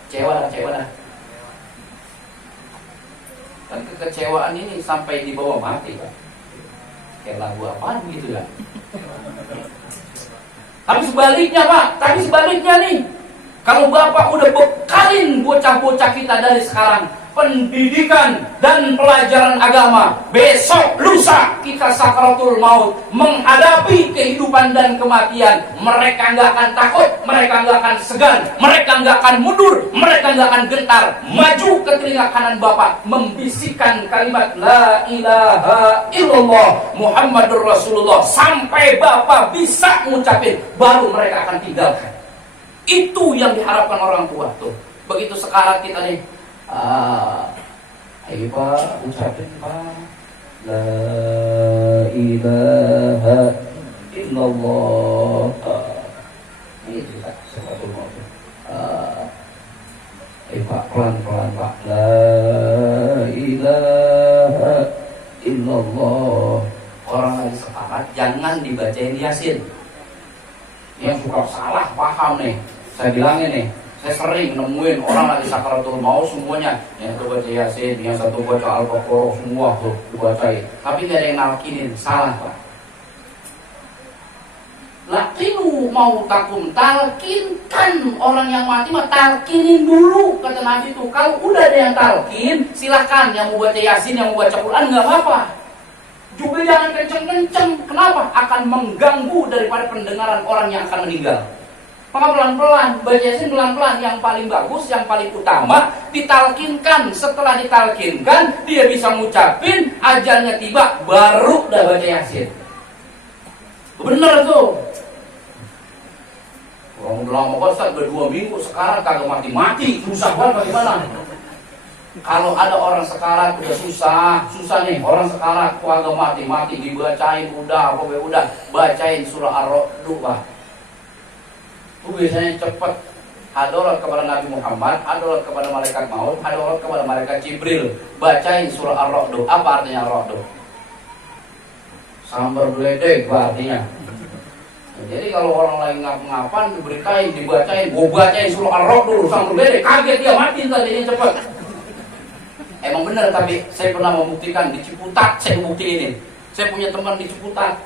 kecewa dah. Dan kekecewaan ini sampai dibawa mati, Pak. Kayak lagu apaan gitu ya. Tapi sebaliknya nih, kalau Bapak udah bekalin bocah-bocah kita dari sekarang pendidikan dan pelajaran agama, besok lusa kita sakratul maut menghadapi kehidupan dan kematian, mereka nggak akan takut, mereka nggak akan segan, mereka nggak akan mundur, mereka nggak akan gentar maju ke telinga kanan Bapak membisikkan kalimat la ilaha illallah Muhammadur Rasulullah sampai Bapak bisa ngucapin, baru mereka akan tinggalkan. Itu yang diharapkan orang tua tuh. Begitu sekarang kita nih, ayo Pak, ucapin Pak, la ilaha illallah. Itu Pak, sepatu mau. Ayo Pak, pelan-pelan Pak, la ilaha illallah. Orang lagi sepakat, jangan dibacain Yasin. Yang suka salah paham nih, saya bilangin nih. Saya sering nemuin orang lagi sakaratul maut semuanya, yang satu baca Yasin, yang satu baca Al-Baqarah, semua tuh dibacain. Tapi gak ada yang nalkinin, salah Pak. Lakinu mau takum, talkinkan orang yang mati mah talkinin dulu, kata Nabi itu. Kalau udah ada yang talkin, silahkan yang mau baca Yasin, yang mau baca Quran nggak apa-apa. Juga jangan kenceng-kenceng. Kenapa? Akan mengganggu daripada pendengaran orang yang akan meninggal. Maka pelan-pelan, baca Yasin pelan-pelan. Yang paling bagus, yang paling utama ditalkinkan. Setelah ditalkinkan, dia bisa ngucapin, ajalnya tiba, baru dah baca Yasin. Bener tuh. Orang udah lama banget, udah 2 minggu, sekarang kagak mati-mati. Susah banget bagaimana? Kalau ada orang sekarat udah susah nih. Orang sekarat kagak mati-mati, dibacain udah, pokoknya udah. Bacain surah Ar-Ra'd, Pak. Itu biasanya cepat. Hadorat kepada Nabi Muhammad, hadorat kepada malaikat maut, hadorat kepada malaikat Jibril. Bacain surah Ar-Ra'd. Apa artinya Ar-Ra'd? Sambar beledek artinya. Jadi kalau orang lain ngap-ngapan diberitain, dibacain, gua bacain surah Ar-Ra'd dulu, sambar beledek, kaget dia mati tadinya cepat. Emang benar, tapi saya pernah membuktikan di Ciputat, saya bukti ini. Saya punya teman di Ciputat.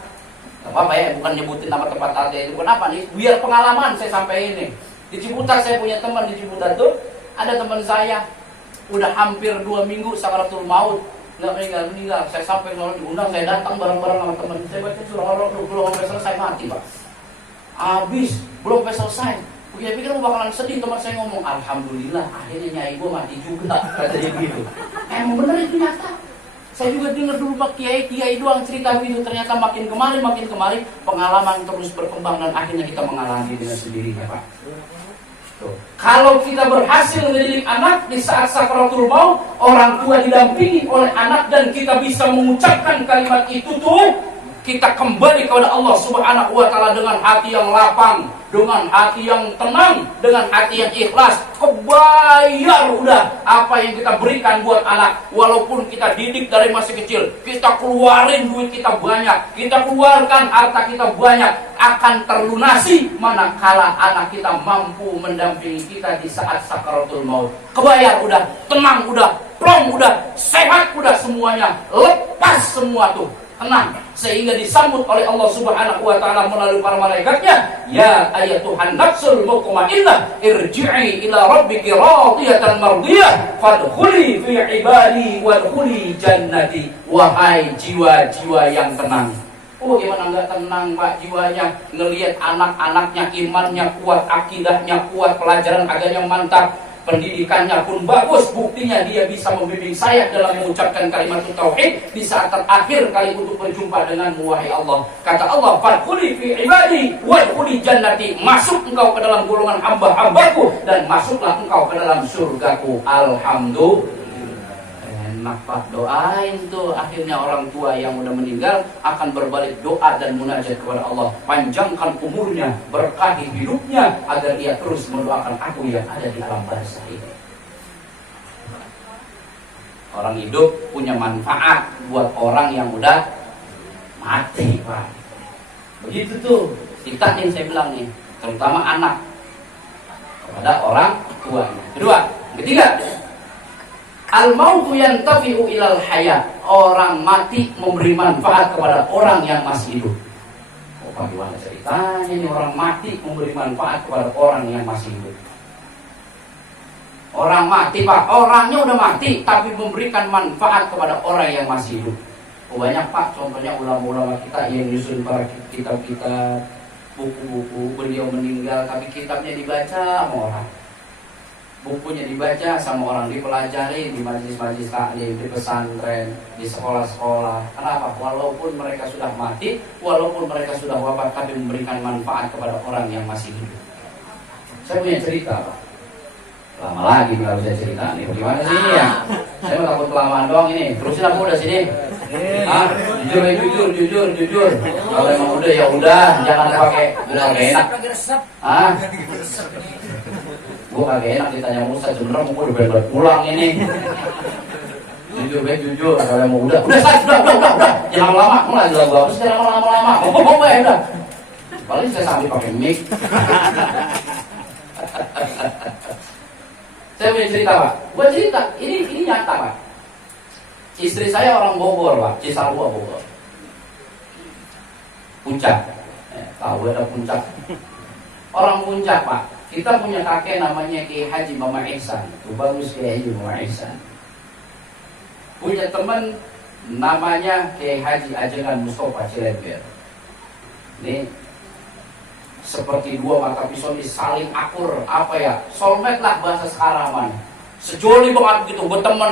Gak apa-apa ya, bukan nyebutin nama tempat artinya itu. Kenapa nih? Biar pengalaman saya sampai ini. Di Ciputat saya punya teman di Ciputat tuh, ada teman saya udah hampir 2 minggu sakaratul maut. nggak meninggal. Saya sampai orang diundang, saya datang bareng-bareng sama teman. Saya baca surah Al-A'raf belum sampai selesai mati Pak. Habis belum sampai selesai. Saya pikir bakalan sedih, teman saya ngomong, alhamdulillah akhirnya nyai gua mati juga, katanya gitu. Emang bener itu nyata. Saya juga dengar dulu Pak kiai doang cerita begitu, ternyata makin kemari pengalaman terus berkembang dan akhirnya kita mengalami dengan sendirinya Pak. Tuh. Kalau kita berhasil mendidik anak di saat sakaratul maut, orang tua didampingi oleh anak dan kita bisa mengucapkan kalimat itu tuh, kita kembali kepada Allah Subhanahu wa taala dengan hati yang lapang, dengan hati yang tenang, dengan hati yang ikhlas. Kebayar udah apa yang kita berikan buat anak. Walaupun kita didik dari masih kecil, kita keluarin duit kita banyak, kita keluarkan harta kita banyak, akan terlunasi manakala anak kita mampu mendampingi kita di saat sakaratul maut. Kebayar udah, tenang udah, plong udah, sehat udah semuanya, lepas semua tuh. Tenang, sehingga disambut oleh Allah Subhanahu wa taala melalui para malaikatnya, ya ayyatuhan nafsul mutmainnah irji'i ila rabbiki radiyatan mardiyah fadkhuli fi ibadi wadkhuli jannati. Wahai jiwa-jiwa yang tenang. Oh, gimana enggak tenang Pak jiwanya, ngelihat anak-anaknya imannya kuat, akidahnya kuat, pelajaran agamanya mantap, pendidikannya pun bagus, buktinya dia bisa membimbing saya dalam mengucapkan kalimat tauhid di saat terakhir kali untuk berjumpa dengan wahai Allah. Kata Allah, fadkhuli fi ibadi wadkhuli jannati, masuk engkau ke dalam golongan hamba-hambaku dan masuklah engkau ke dalam surgaku. Alhamdulillah. Enak Pak, doain tuh. Akhirnya orang tua yang udah meninggal akan berbalik doa dan munajat kepada Allah, panjangkan umurnya, berkahi hidupnya agar ia terus mendoakan aku yang ada di alam barzah ini. Orang hidup punya manfaat buat orang yang udah mati Pak. Begitu tuh kita nih, saya bilang nih, terutama anak kepada orang tuanya. Ketiga, al-mautu yantafi'u ilal hayat. Orang mati memberi manfaat kepada orang yang masih hidup. Oh, bagaimana ceritanya ini orang mati memberi manfaat kepada orang yang masih hidup? Orang mati Pak, orangnya udah mati tapi memberikan manfaat kepada orang yang masih hidup. Oh, banyak Pak, contohnya ulama-ulama kita yang nyusun para kitab-kitab, buku-buku. Beliau meninggal tapi kitabnya dibaca sama orang, bukunya dibaca sama orang, dipelajari di majelis-majelis taklim, di pesantren, di sekolah-sekolah. Kenapa? Walaupun mereka sudah mati, walaupun mereka sudah wafat, tapi memberikan manfaat kepada orang yang masih hidup. Saya punya cerita Pak, lama lagi kalau saya cerita nih. Bagaimana sih ini ya? Saya mau takut kelamaan doang ini. Terusin aku udah sini. Jujur. Kalau emang udah ya udah, jangan pakai enak. Gue kagak enak ditanya Musa, sebenernya mau gue udah pulang ini. Jujur, kalau mau udah, jangan lama, mau lagi lagu apa sih, jangan lama-lama, ya udah. Paling saya sambil pakai mic. Saya punya cerita Pak, gue cerita, ini nyata Pak. Istri saya orang Bogor Pak, Cisarua Bogor. Puncak, tahu ada Puncak. Orang Puncak Pak. Kita punya kakek namanya Kiai Haji Mama Ihsan. Itu bagus Kiai Haji Mama Ihsan. Punya teman namanya Kiai Haji Ajengan Mustafa Cileber. Ini seperti dua mata pisau ini saling akur, apa ya? Soulmate lah bahasa sekarang. Sejoli banget gitu, berteman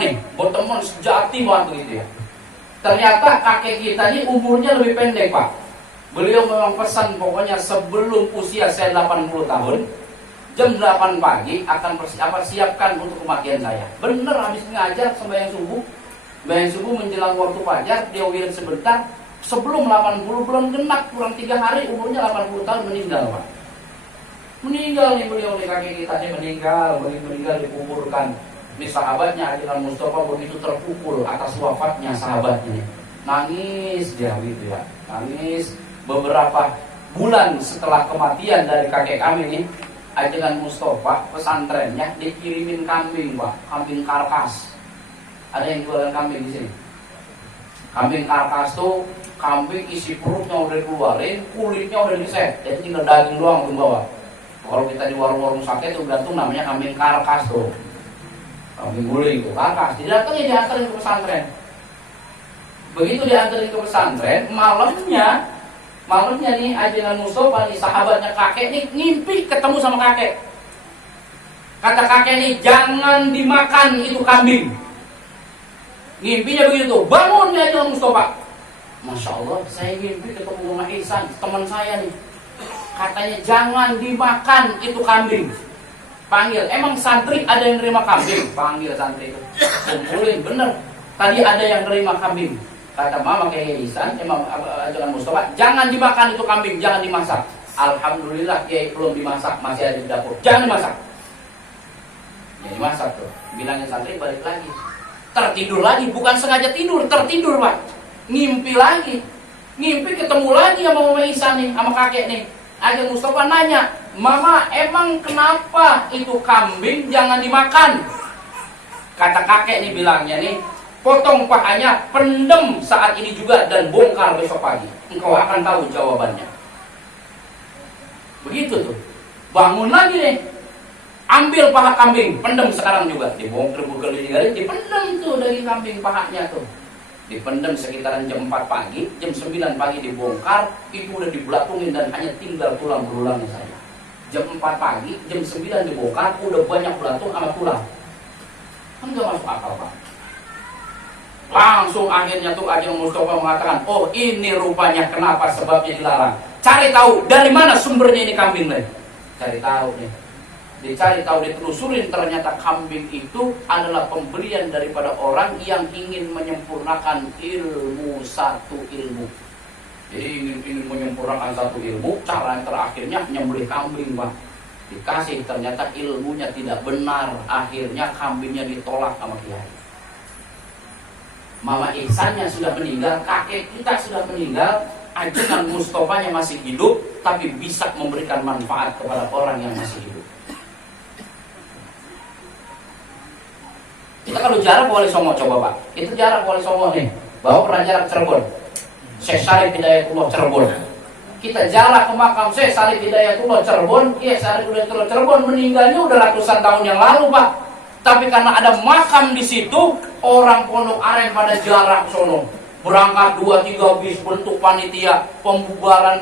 sejati banget gitu ya. Ternyata kakek kita ini umurnya lebih pendek Pak. Beliau memang pesan pokoknya sebelum usia saya 80 tahun, jam 8 pagi akan siapkan untuk kematian saya. Bener, habis ngajar sembahyang subuh menjelang waktu fajar, dia wirid sebentar, sebelum 80 belum genap, kurang 3 hari umurnya 80 tahun meninggal Pak. Meninggal nih beliau nih, kakek kita nih meninggal dikuburkan. Ini sahabatnya Ajengan Mustafa begitu terpukul atas wafatnya sahabatnya. Nangis dia gitu ya, nangis. Beberapa bulan setelah kematian dari kakek kami nih, Ajengan Mustafa pesantrennya dikirimin kambing Pak, kambing karkas. Ada yang jualan kambing di sini. Kambing karkas tuh kambing isi perutnya udah dikeluarin, kulitnya udah diset, jadi tinggal daging doang di bawah. Kalau kita di warung-warung sate tuh gantung namanya kambing karkas tuh, kambing guling tuh karkas. Didatengin, diantarin ke pesantren. Begitu diantarin ke pesantren, malamnya nih ajengan Mustafa nih, sahabatnya kakek nih, ngimpi ketemu sama kakek. Kata kakek nih, jangan dimakan itu kambing. Ngimpinya begitu, bangun nih ajengan Mustafa. Masya Allah, saya ngimpi ketemu sama Ihsan, teman saya nih. Katanya jangan dimakan itu kambing. Panggil, emang santri ada yang nerima kambing? Panggil santri itu, kumpulin, bener. Tadi ada yang nerima kambing. Kata mama kayak Ihsan, emang ajaran Mustafa, jangan dimakan itu kambing, jangan dimasak. Alhamdulillah Kiai belum dimasak, masih ada di dapur. Jangan dimasak. Ya dimasak tuh. Bilangin santri balik lagi. Tertidur lagi, bukan sengaja tidur, tertidur Pak. Ngimpi lagi. Ngimpi ketemu lagi sama mama Ihsan nih, sama kakek nih. Ajaran Mustafa nanya, "Mama, emang kenapa itu kambing jangan dimakan?" Kata kakek nih bilangnya nih, potong pahanya, pendem saat ini juga dan bongkar besok pagi. Engkau akan tahu jawabannya. Begitu tuh. Bangun lagi nih. Ambil paha kambing, pendem sekarang juga. Dibongkar dipendem tuh dari kambing pahanya tuh. Dipendem sekitaran jam 4 pagi, jam 9 pagi dibongkar, itu udah dibelatungin dan hanya tinggal tulang berulangnya saja. Jam 4 pagi, jam 9 dibongkar, udah banyak belatung sama tulang. Kan gak masuk akal Pak. Langsung akhirnya tuh Ajaran Mustafa mengatakan, oh ini rupanya kenapa sebabnya dilarang. Cari tahu dari mana sumbernya ini kambing nih. Cari tahu nih. Dicari tahu, ditelusurin, ternyata kambing itu adalah pemberian daripada orang yang ingin menyempurnakan satu ilmu. Jadi ingin menyempurnakan satu ilmu, cara yang terakhirnya nyembelih kambing Pak. Dikasih, ternyata ilmunya tidak benar, akhirnya kambingnya ditolak sama kiai. Mama Ihsannya sudah meninggal, kakek kita sudah meninggal, ajaran Mustofanya masih hidup, tapi bisa memberikan manfaat kepada orang yang masih hidup. Kita kalau jarak Wali Songo coba Pak, itu jarak Wali Songo nih, bawa pernah jarak Cirebon, Syekh Syarif Hidayatullah Cirebon. Kita jarak ke makam Syekh Syarif Hidayatullah Cirebon, Syekh Syarif Hidayatullah Cirebon meninggalnya udah ratusan tahun yang lalu Pak. Tapi karena ada makam di situ, orang Pondok Aren pada jarak sono. Berangkat 2-3 bis bentuk panitia, pembubaran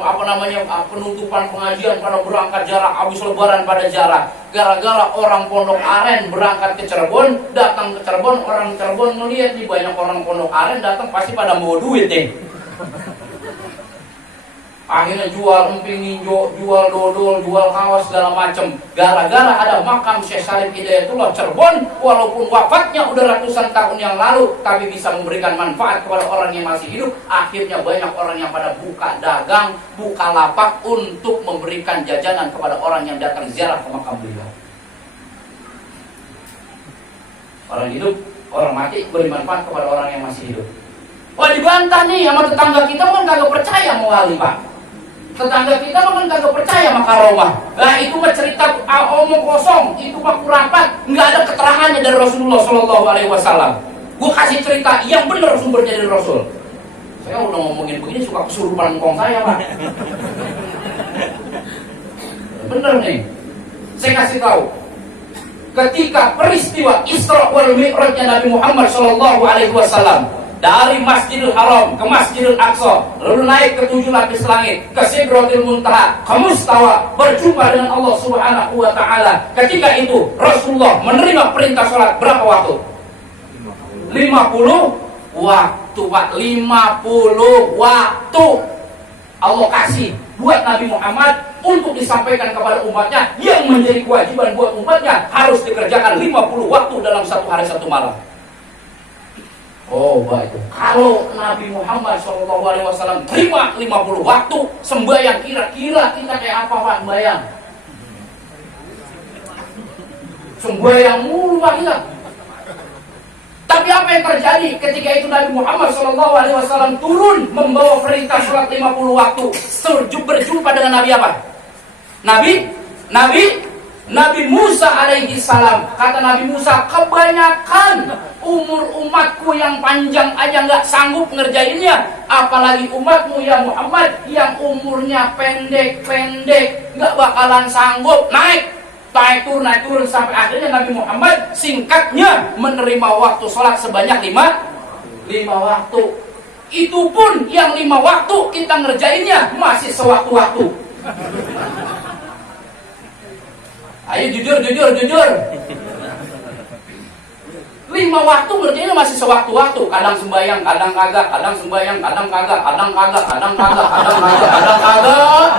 penutupan pengajian pada berangkat jarak, habis lebaran pada jarak. Gara-gara orang Pondok Aren berangkat ke Cirebon, datang ke Cirebon, orang Cirebon ngelihat nih banyak orang Pondok Aren datang pasti pada mau duit nih. Akhirnya jual emping ninjo, jual dodol, jual kaos segala macem. Gara-gara ada makam Syekh Syarif Hidayatullah Cirebon, walaupun wafatnya udah ratusan tahun yang lalu, tapi bisa memberikan manfaat kepada orang yang masih hidup. Akhirnya banyak orang yang pada buka dagang, buka lapak untuk memberikan jajanan kepada orang yang datang ziarah ke makam beliau. Orang hidup, orang mati beri manfaat kepada orang yang masih hidup. Wah dibantah nih sama tetangga kita, kan kagak percaya sama wali Pak. Tetangga kita kan kagak percaya sama karomah. Nah itu mah cerita omong kosong, itu mah kurapat, nggak ada keterangannya dari Rasulullah SAW. Gue kasih cerita yang benar sumbernya dari Rasul. Saya udah ngomongin begini suka kesurupan ngkong saya Pak. Bener nih. Saya kasih tahu. Ketika peristiwa Isra wal Mi'rajnya Nabi Muhammad SAW dari Masjidil Haram ke Masjidil Aqsa, lalu naik ke 7 lapis langit, ke Sidratil Muntaha, ke Mustawa, berjumpa dengan Allah Subhanahu wa Ta'ala. Ketika itu Rasulullah menerima perintah sholat berapa waktu? 50 waktu Pak. 50 waktu Allah kasih buat Nabi Muhammad untuk disampaikan kepada umatnya, yang menjadi kewajiban buat umatnya harus dikerjakan 50 waktu dalam satu hari satu malam. Oh baik. Kalau Nabi Muhammad SAW terima 50 waktu sembahyang, kira-kira kita kayak apa Pak sembahyang? Sembahyang mulu Pak kita. Tapi apa yang terjadi ketika itu Nabi Muhammad SAW turun membawa perintah sholat 50 waktu, berjumpa dengan Nabi apa? Nabi Musa alaihi salam. Kata Nabi Musa, kebanyakan umur umatku yang panjang aja nggak sanggup ngerjainnya, apalagi umatmu ya Muhammad yang umurnya pendek-pendek, nggak bakalan sanggup. Naik turun sampai akhirnya Nabi Muhammad singkatnya menerima waktu sholat sebanyak 5 waktu. Itu pun yang 5 waktu kita ngerjainnya masih sewaktu-waktu. Ayo jujur. 5 waktu ngerjainnya masih sewaktu-waktu. Kadang sembahyang, kadang kagak, kadang sembahyang, kadang kagak, kadang kagak, kadang kagak, kadang kagak, kadang kagak.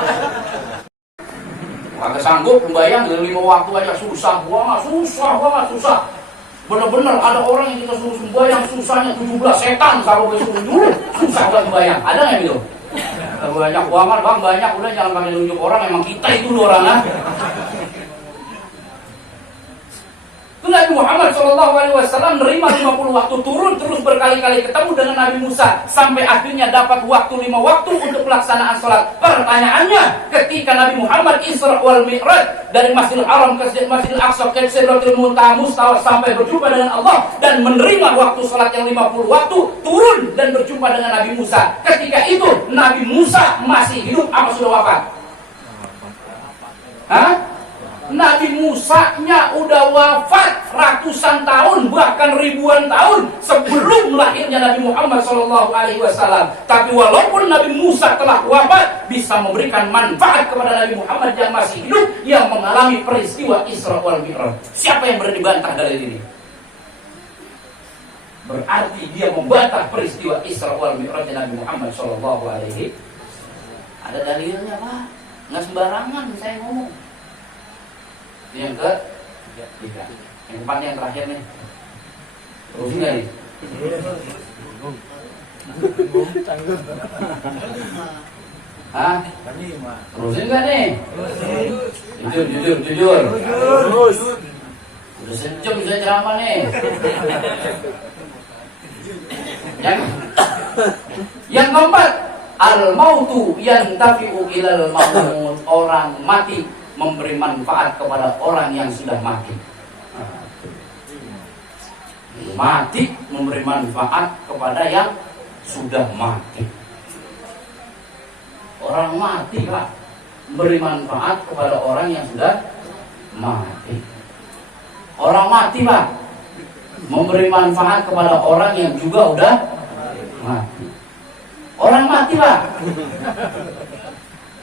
Kagak sanggup sembahyang 5 waktu aja, susah banget. Bener-bener ada orang yang kita suruh sembahyang susahnya 17 setan kalau disuruh dulu susah buat sembahyang. Ada nggak gitu? Banyak banget bang, banyak. Udah jangan pakai nunjuk orang, emang kita itu dulu orangnya. Nabi Muhammad SAW menerima 50 waktu turun terus berkali-kali ketemu dengan Nabi Musa sampai akhirnya dapat waktu 5 waktu untuk pelaksanaan sholat. Pertanyaannya, ketika Nabi Muhammad Isra wal Mi'raj dari Masjidil Haram ke Masjidil Aqsa ke Sidratul Muntaha Mustawa sampai berjumpa dengan Allah dan menerima waktu sholat yang 50 waktu turun dan berjumpa dengan Nabi Musa. Ketika itu Nabi Musa masih hidup apa sudah wafat? Hah? Nabi Musa-nya udah wafat ratusan tahun, bahkan ribuan tahun sebelum lahirnya Nabi Muhammad SAW. Tapi walaupun Nabi Musa telah wafat, bisa memberikan manfaat kepada Nabi Muhammad yang masih hidup, yang mengalami peristiwa Isra wal Mi'raj. Siapa yang berani bantah dalil ini? Berarti dia membantah peristiwa Isra wal Mi'raj Nabi Muhammad SAW. Ada dalilnya Pak, nggak sembarangan saya ngomong. Yang ketiga, yang keempat, yang terakhir nih. Terusin nggak nih? Hah? Terusin nggak nih? Jujur. Udah sejam saya ceramah nih. Yang keempat, al-mautu yantafi'u ilal maut. Orang mati memberi manfaat kepada orang yang sudah mati. Mati memberi manfaat kepada yang sudah mati. Orang mati Pak memberi manfaat kepada orang yang sudah mati. Orang mati Pak memberi manfaat kepada orang yang juga udah mati. Orang mati Pak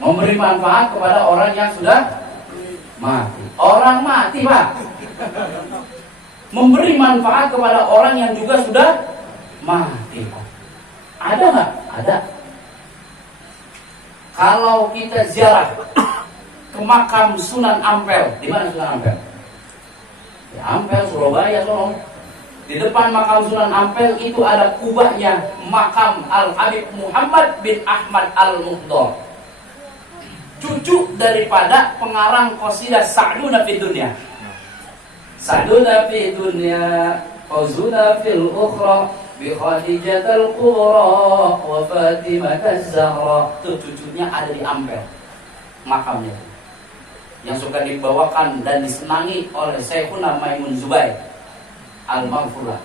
memberi manfaat kepada orang yang sudah mati. Orang mati Pak memberi manfaat kepada orang yang juga sudah mati Pak. Ada nggak? Ada. Kalau kita ziarah ke makam Sunan Ampel, di mana Sunan Ampel? Di Ampel, Surabaya, Solo. Di depan makam Sunan Ampel itu ada kubahnya makam Al-Habib Muhammad bin Ahmad Al-Muhdor, cucu daripada pengarang qasidah Sa'duna fid dunya. Sa'duna fid dunya, fawzuna fil ukhra, bi Khadijatul Kubra wa Fatimah Az-Zahra. Itu cucunya ada di Ampel makamnya, yang suka dibawakan dan disenangi oleh Syekhuna Maimun Zubair Al-Maghfurah.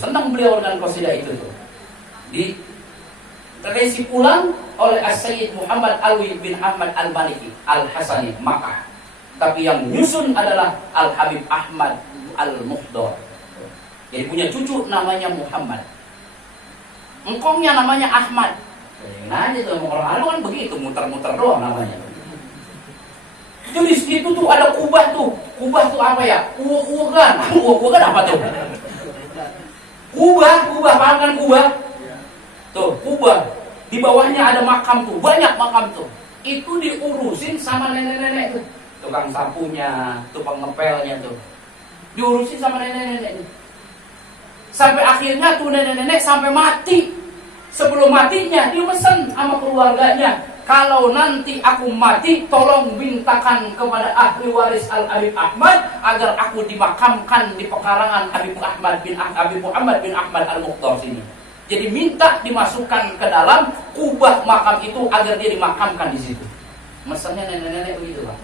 Senang beliau dengan qasidah itu tuh. Terisi pulang oleh As-Sayyid Muhammad Alwi bin Ahmad Al-Maliki Al-Hasani Makkah. Tapi yang nyusun adalah Al-Habib Ahmad Al-Muhdor. Jadi punya cucu namanya Muhammad, engkongnya namanya Ahmad. Nah aja tuh orang kan begitu, muter-muter doang namanya. Jadi situ tuh ada kubah tuh. Kubah tuh apa ya? Uwugan apa tuh? Kubah, paham kan kubah? Tuh, kubah. Di bawahnya ada makam tuh, banyak makam tuh. Itu diurusin sama nenek-nenek tuh. Tukang sapunya, tukang ngepelnya tuh. Diurusin sama nenek-nenek. Sampai akhirnya tuh nenek-nenek sampai mati. Sebelum matinya dia pesan sama keluarganya, kalau nanti aku mati, tolong mintakan kepada ahli waris Al-Habib Ahmad agar aku dimakamkan di pekarangan Habib Muhammad bin Ahmad Al-Mukhtar sini. Jadi minta dimasukkan ke dalam kubah makam itu agar dia dimakamkan di situ. Mesennya nenek-nenek begitu Pak.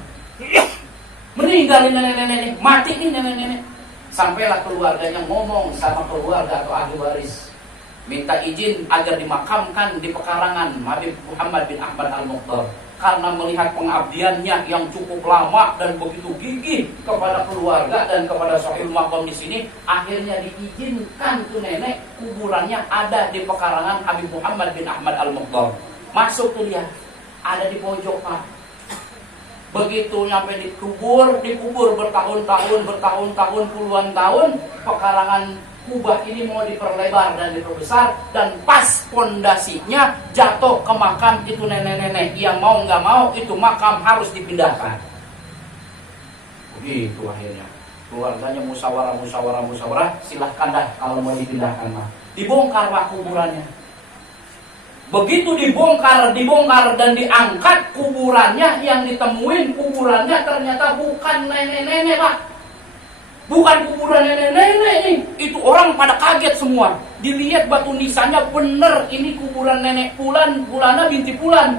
Meninggal nenek-nenek, mati nih nenek-nenek. Sampailah keluarganya ngomong sama keluarga atau ahli waris, minta izin agar dimakamkan di pekarangan Habib Muhammad bin Ahmad Al-Mukhtar. karena melihat pengabdiannya yang cukup lama dan begitu gigih kepada keluarga dan kepada sahibul maqam di sini, akhirnya diizinkan tuh nenek kuburannya ada di pekarangan Habib Muhammad bin Ahmad Al-Mukhtar. Masuk tuh dia, ada di pojok Pak. Begitu nyampe dikubur bertahun-tahun, puluhan tahun, pekarangan kubah ini mau diperlebar dan diperbesar, dan pas pondasinya jatuh ke makam itu nenek-nenek yang mau nggak mau itu makam harus dipindahkan. Begitu akhirnya keluarganya musyawarah, silahkan dah kalau mau dipindahkan mah. Dibongkar Pak kuburannya. Begitu dibongkar dan diangkat kuburannya, yang ditemuin kuburannya ternyata bukan nenek-nenek Pak. Bukan kuburan nenek-nenek ini. Itu orang pada kaget semua. Dilihat batu nisannya bener, ini kuburan nenek Pulana binti Pulan.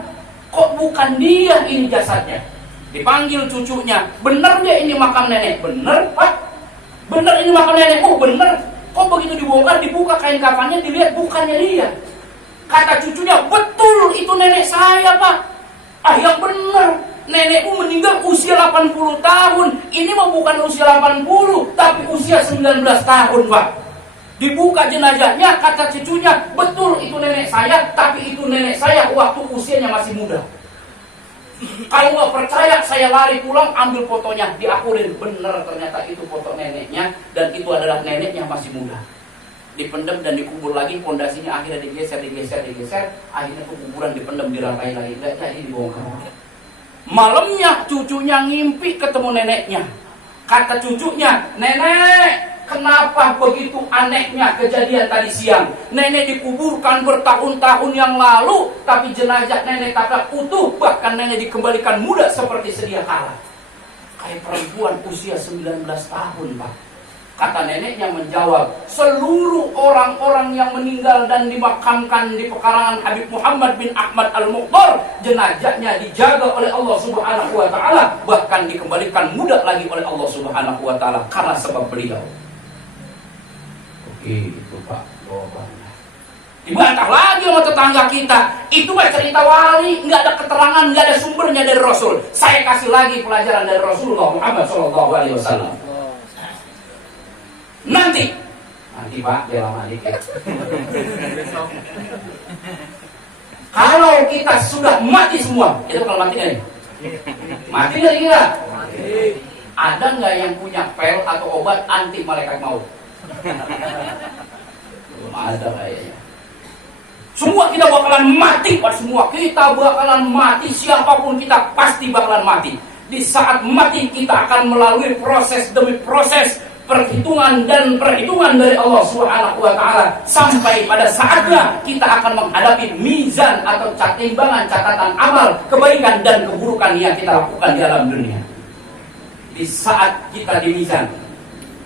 Kok bukan dia ini jasadnya? Dipanggil cucunya, bener dia ini makam nenek? Bener Pak. Bener ini makam nenek? Oh bener. Kok begitu dibongkar, dibuka kain kafannya, dilihat bukannya dia. Kata cucunya, betul itu nenek saya Pak. Ah yang bener, nenekmu meninggal usia 80 tahun. Ini mah bukan usia 80, tapi usia 19 tahun Pak. Dibuka jenazahnya, kata cucunya, betul itu nenek saya, tapi itu nenek saya waktu usianya masih muda. Kalau nggak percaya, saya lari pulang ambil fotonya, diakurin bener ternyata itu foto neneknya, dan itu adalah neneknya masih muda. Dipendam dan dikubur lagi, pondasinya akhirnya digeser, akhirnya kuburan dipendam, dirangkai lagi, nggak jadi dibongkar. Malamnya cucunya ngimpi ketemu neneknya. Kata cucunya, nenek, kenapa begitu anehnya kejadian tadi siang? Nenek dikuburkan bertahun-tahun yang lalu, tapi jenazah nenek tak utuh, bahkan nenek dikembalikan muda seperti sedia kala. Kayak perempuan usia 19 tahun Pak. Kata neneknya menjawab, seluruh orang-orang yang meninggal dan dimakamkan di pekarangan Habib Muhammad bin Ahmad Al-Mukhtar, jenazahnya dijaga oleh Allah Subhanahu wa taala, bahkan dikembalikan muda lagi oleh Allah Subhanahu wa taala karena sebab beliau. Oke, itu Pak jawabannya. Dibantah lagi sama tetangga kita, itu mah cerita wali, nggak ada keterangan, nggak ada sumbernya dari Rasul. Saya kasih lagi pelajaran dari Rasulullah Muhammad SAW. Nanti Pak, jangan dikit. Kalau kita sudah mati semua, itu kalau mati nggak nih? Mati nggak kira? Ada nggak yang punya pel atau obat anti malaikat maut? Belum ada kayaknya. Semua kita bakalan mati, Pak. Semua kita bakalan mati. Siapapun kita pasti bakalan mati. Di saat mati kita akan melalui proses demi proses, perhitungan dari Allah Subhanahu wa taala, sampai pada saatnya kita akan menghadapi mizan atau timbangan catatan amal kebaikan dan keburukan yang kita lakukan di alam dunia. Di saat kita di mizan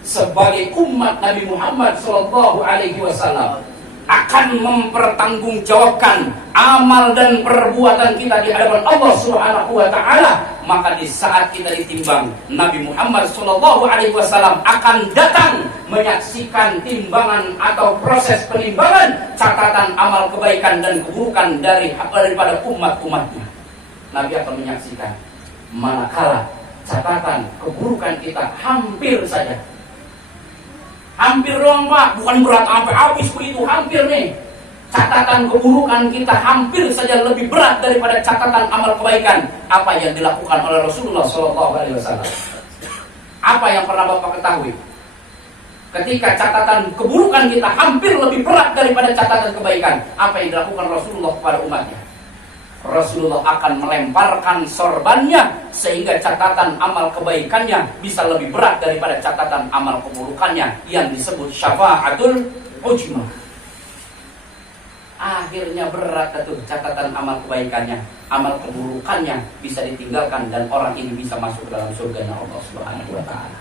sebagai umat Nabi Muhammad sallallahu alaihi wasallam akan mempertanggungjawabkan amal dan perbuatan kita di hadapan Allah Subhanahu wa taala, maka di saat kita ditimbang, Nabi Muhammad sallallahu alaihi wasallam akan datang menyaksikan timbangan atau proses penimbangan catatan amal kebaikan dan keburukan daripada umat-umatnya. Nabi akan menyaksikan manakala catatan keburukan kita hampir saja. Hampir doang Pak, bukan berat sampai habis begitu, hampir nih. Catatan keburukan kita hampir saja lebih berat daripada catatan amal kebaikan. Apa yang dilakukan oleh Rasulullah SAW? Apa yang pernah Bapak ketahui? Ketika catatan keburukan kita hampir lebih berat daripada catatan kebaikan, apa yang dilakukan Rasulullah kepada umatnya? Rasulullah akan melemparkan sorbannya sehingga catatan amal kebaikannya bisa lebih berat daripada catatan amal keburukannya yang disebut syafa'atul ujmah. Akhirnya berat itu catatan amal kebaikannya, amal keburukannya bisa ditinggalkan dan orang ini bisa masuk ke dalam surganya Allah Subhanahu wa taala.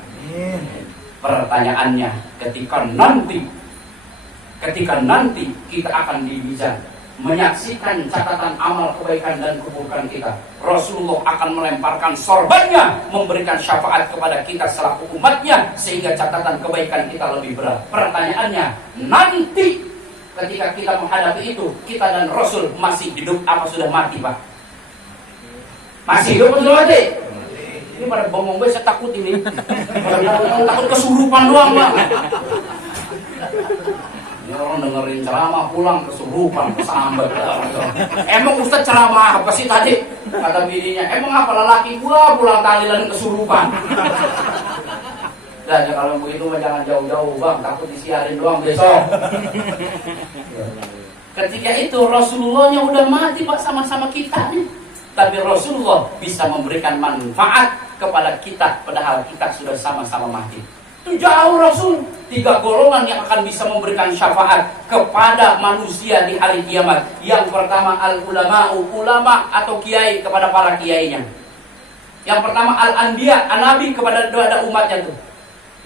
Pertanyaannya, ketika nanti kita akan dimizan, menyaksikan catatan amal kebaikan dan keburukan kita, Rasulullah akan melemparkan sorbannya, memberikan syafaat kepada kita selaku umatnya sehingga catatan kebaikan kita lebih berat. Pertanyaannya, nanti ketika kita menghadapi itu, kita dan Rasul masih hidup apa sudah mati Pak? Masih hidup atau sudah mati? Ini pada bongong gue, saya takut ini. Takut kesurupan doang, Pak. Ini orang dengerin ceramah pulang kesurupan, kesambat. Emang Ustaz ceramah apa sih tadi? Kata bininya, emang apa lelaki gua pulang tahlilan kesurupan? Nah, kalau begitu jangan jauh-jauh, Bang, takut disiarin doang besok. Ketika itu Rasulullahnya udah mati, Pak, sama-sama kita nih. Tapi Rasulullah bisa memberikan manfaat kepada kita, padahal kita sudah sama-sama mati. Itu jauh Rasul. 3 golongan yang akan bisa memberikan syafaat kepada manusia di hari kiamat. Yang pertama al-ulama'u, ulama atau kiai kepada para kiainya. Yang pertama al-anbiya, nabi kepada umatnya tuh.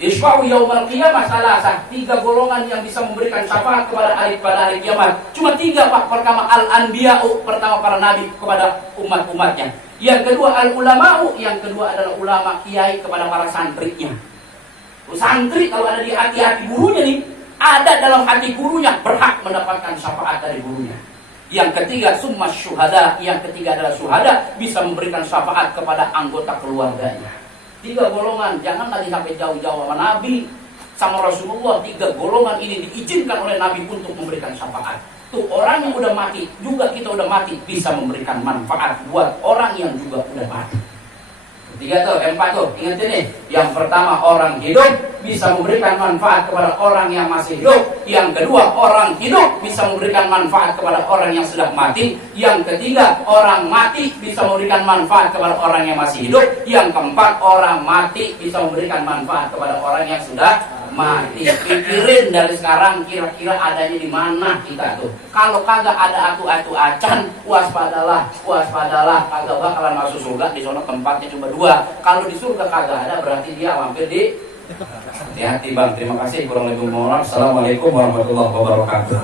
Yashfa'u yaumal qiyamah salasah. 3 golongan yang bisa memberikan syafaat kepada hari kiamat. Cuma 3, Pak. Pertama al-anbiya'u, pertama para nabi kepada umat-umatnya. Yang kedua al-ulama'u, yang kedua adalah ulama kiai kepada para santrinya. Santri kalau ada di hati-hati gurunya nih, ada dalam hati gurunya, berhak mendapatkan syafaat dari gurunya. Yang ketiga summa syuhada, yang ketiga adalah syuhada, bisa memberikan syafaat kepada anggota keluarganya. 3 golongan, jangan lagi sampai jauh-jauh sama Nabi, sama Rasulullah. 3 golongan ini diizinkan oleh Nabi untuk memberikan syafaat. Tuh orang yang udah mati, juga kita udah mati, bisa memberikan manfaat buat orang yang juga udah mati. 3 tuh, 4 tuh, ingat ini. Yang pertama orang hidup bisa memberikan manfaat kepada orang yang masih hidup. Yang kedua orang hidup bisa memberikan manfaat kepada orang yang sudah mati. Yang ketiga orang mati bisa memberikan manfaat kepada orang yang masih hidup. Yang keempat orang mati bisa memberikan manfaat kepada orang yang sudah mati. Pikirin dari sekarang kira-kira adanya di mana kita tuh. Kalau kagak ada atu-atu acan, waspadalah, kagak bakalan masuk surga. Di sana tempatnya cuma 2. Kalau di surga kagak ada, berarti dia mampir di. Hati-hati, Bang. Terima kasih. Kurang lebih mohon maaf. Assalamualaikum warahmatullahi wabarakatuh.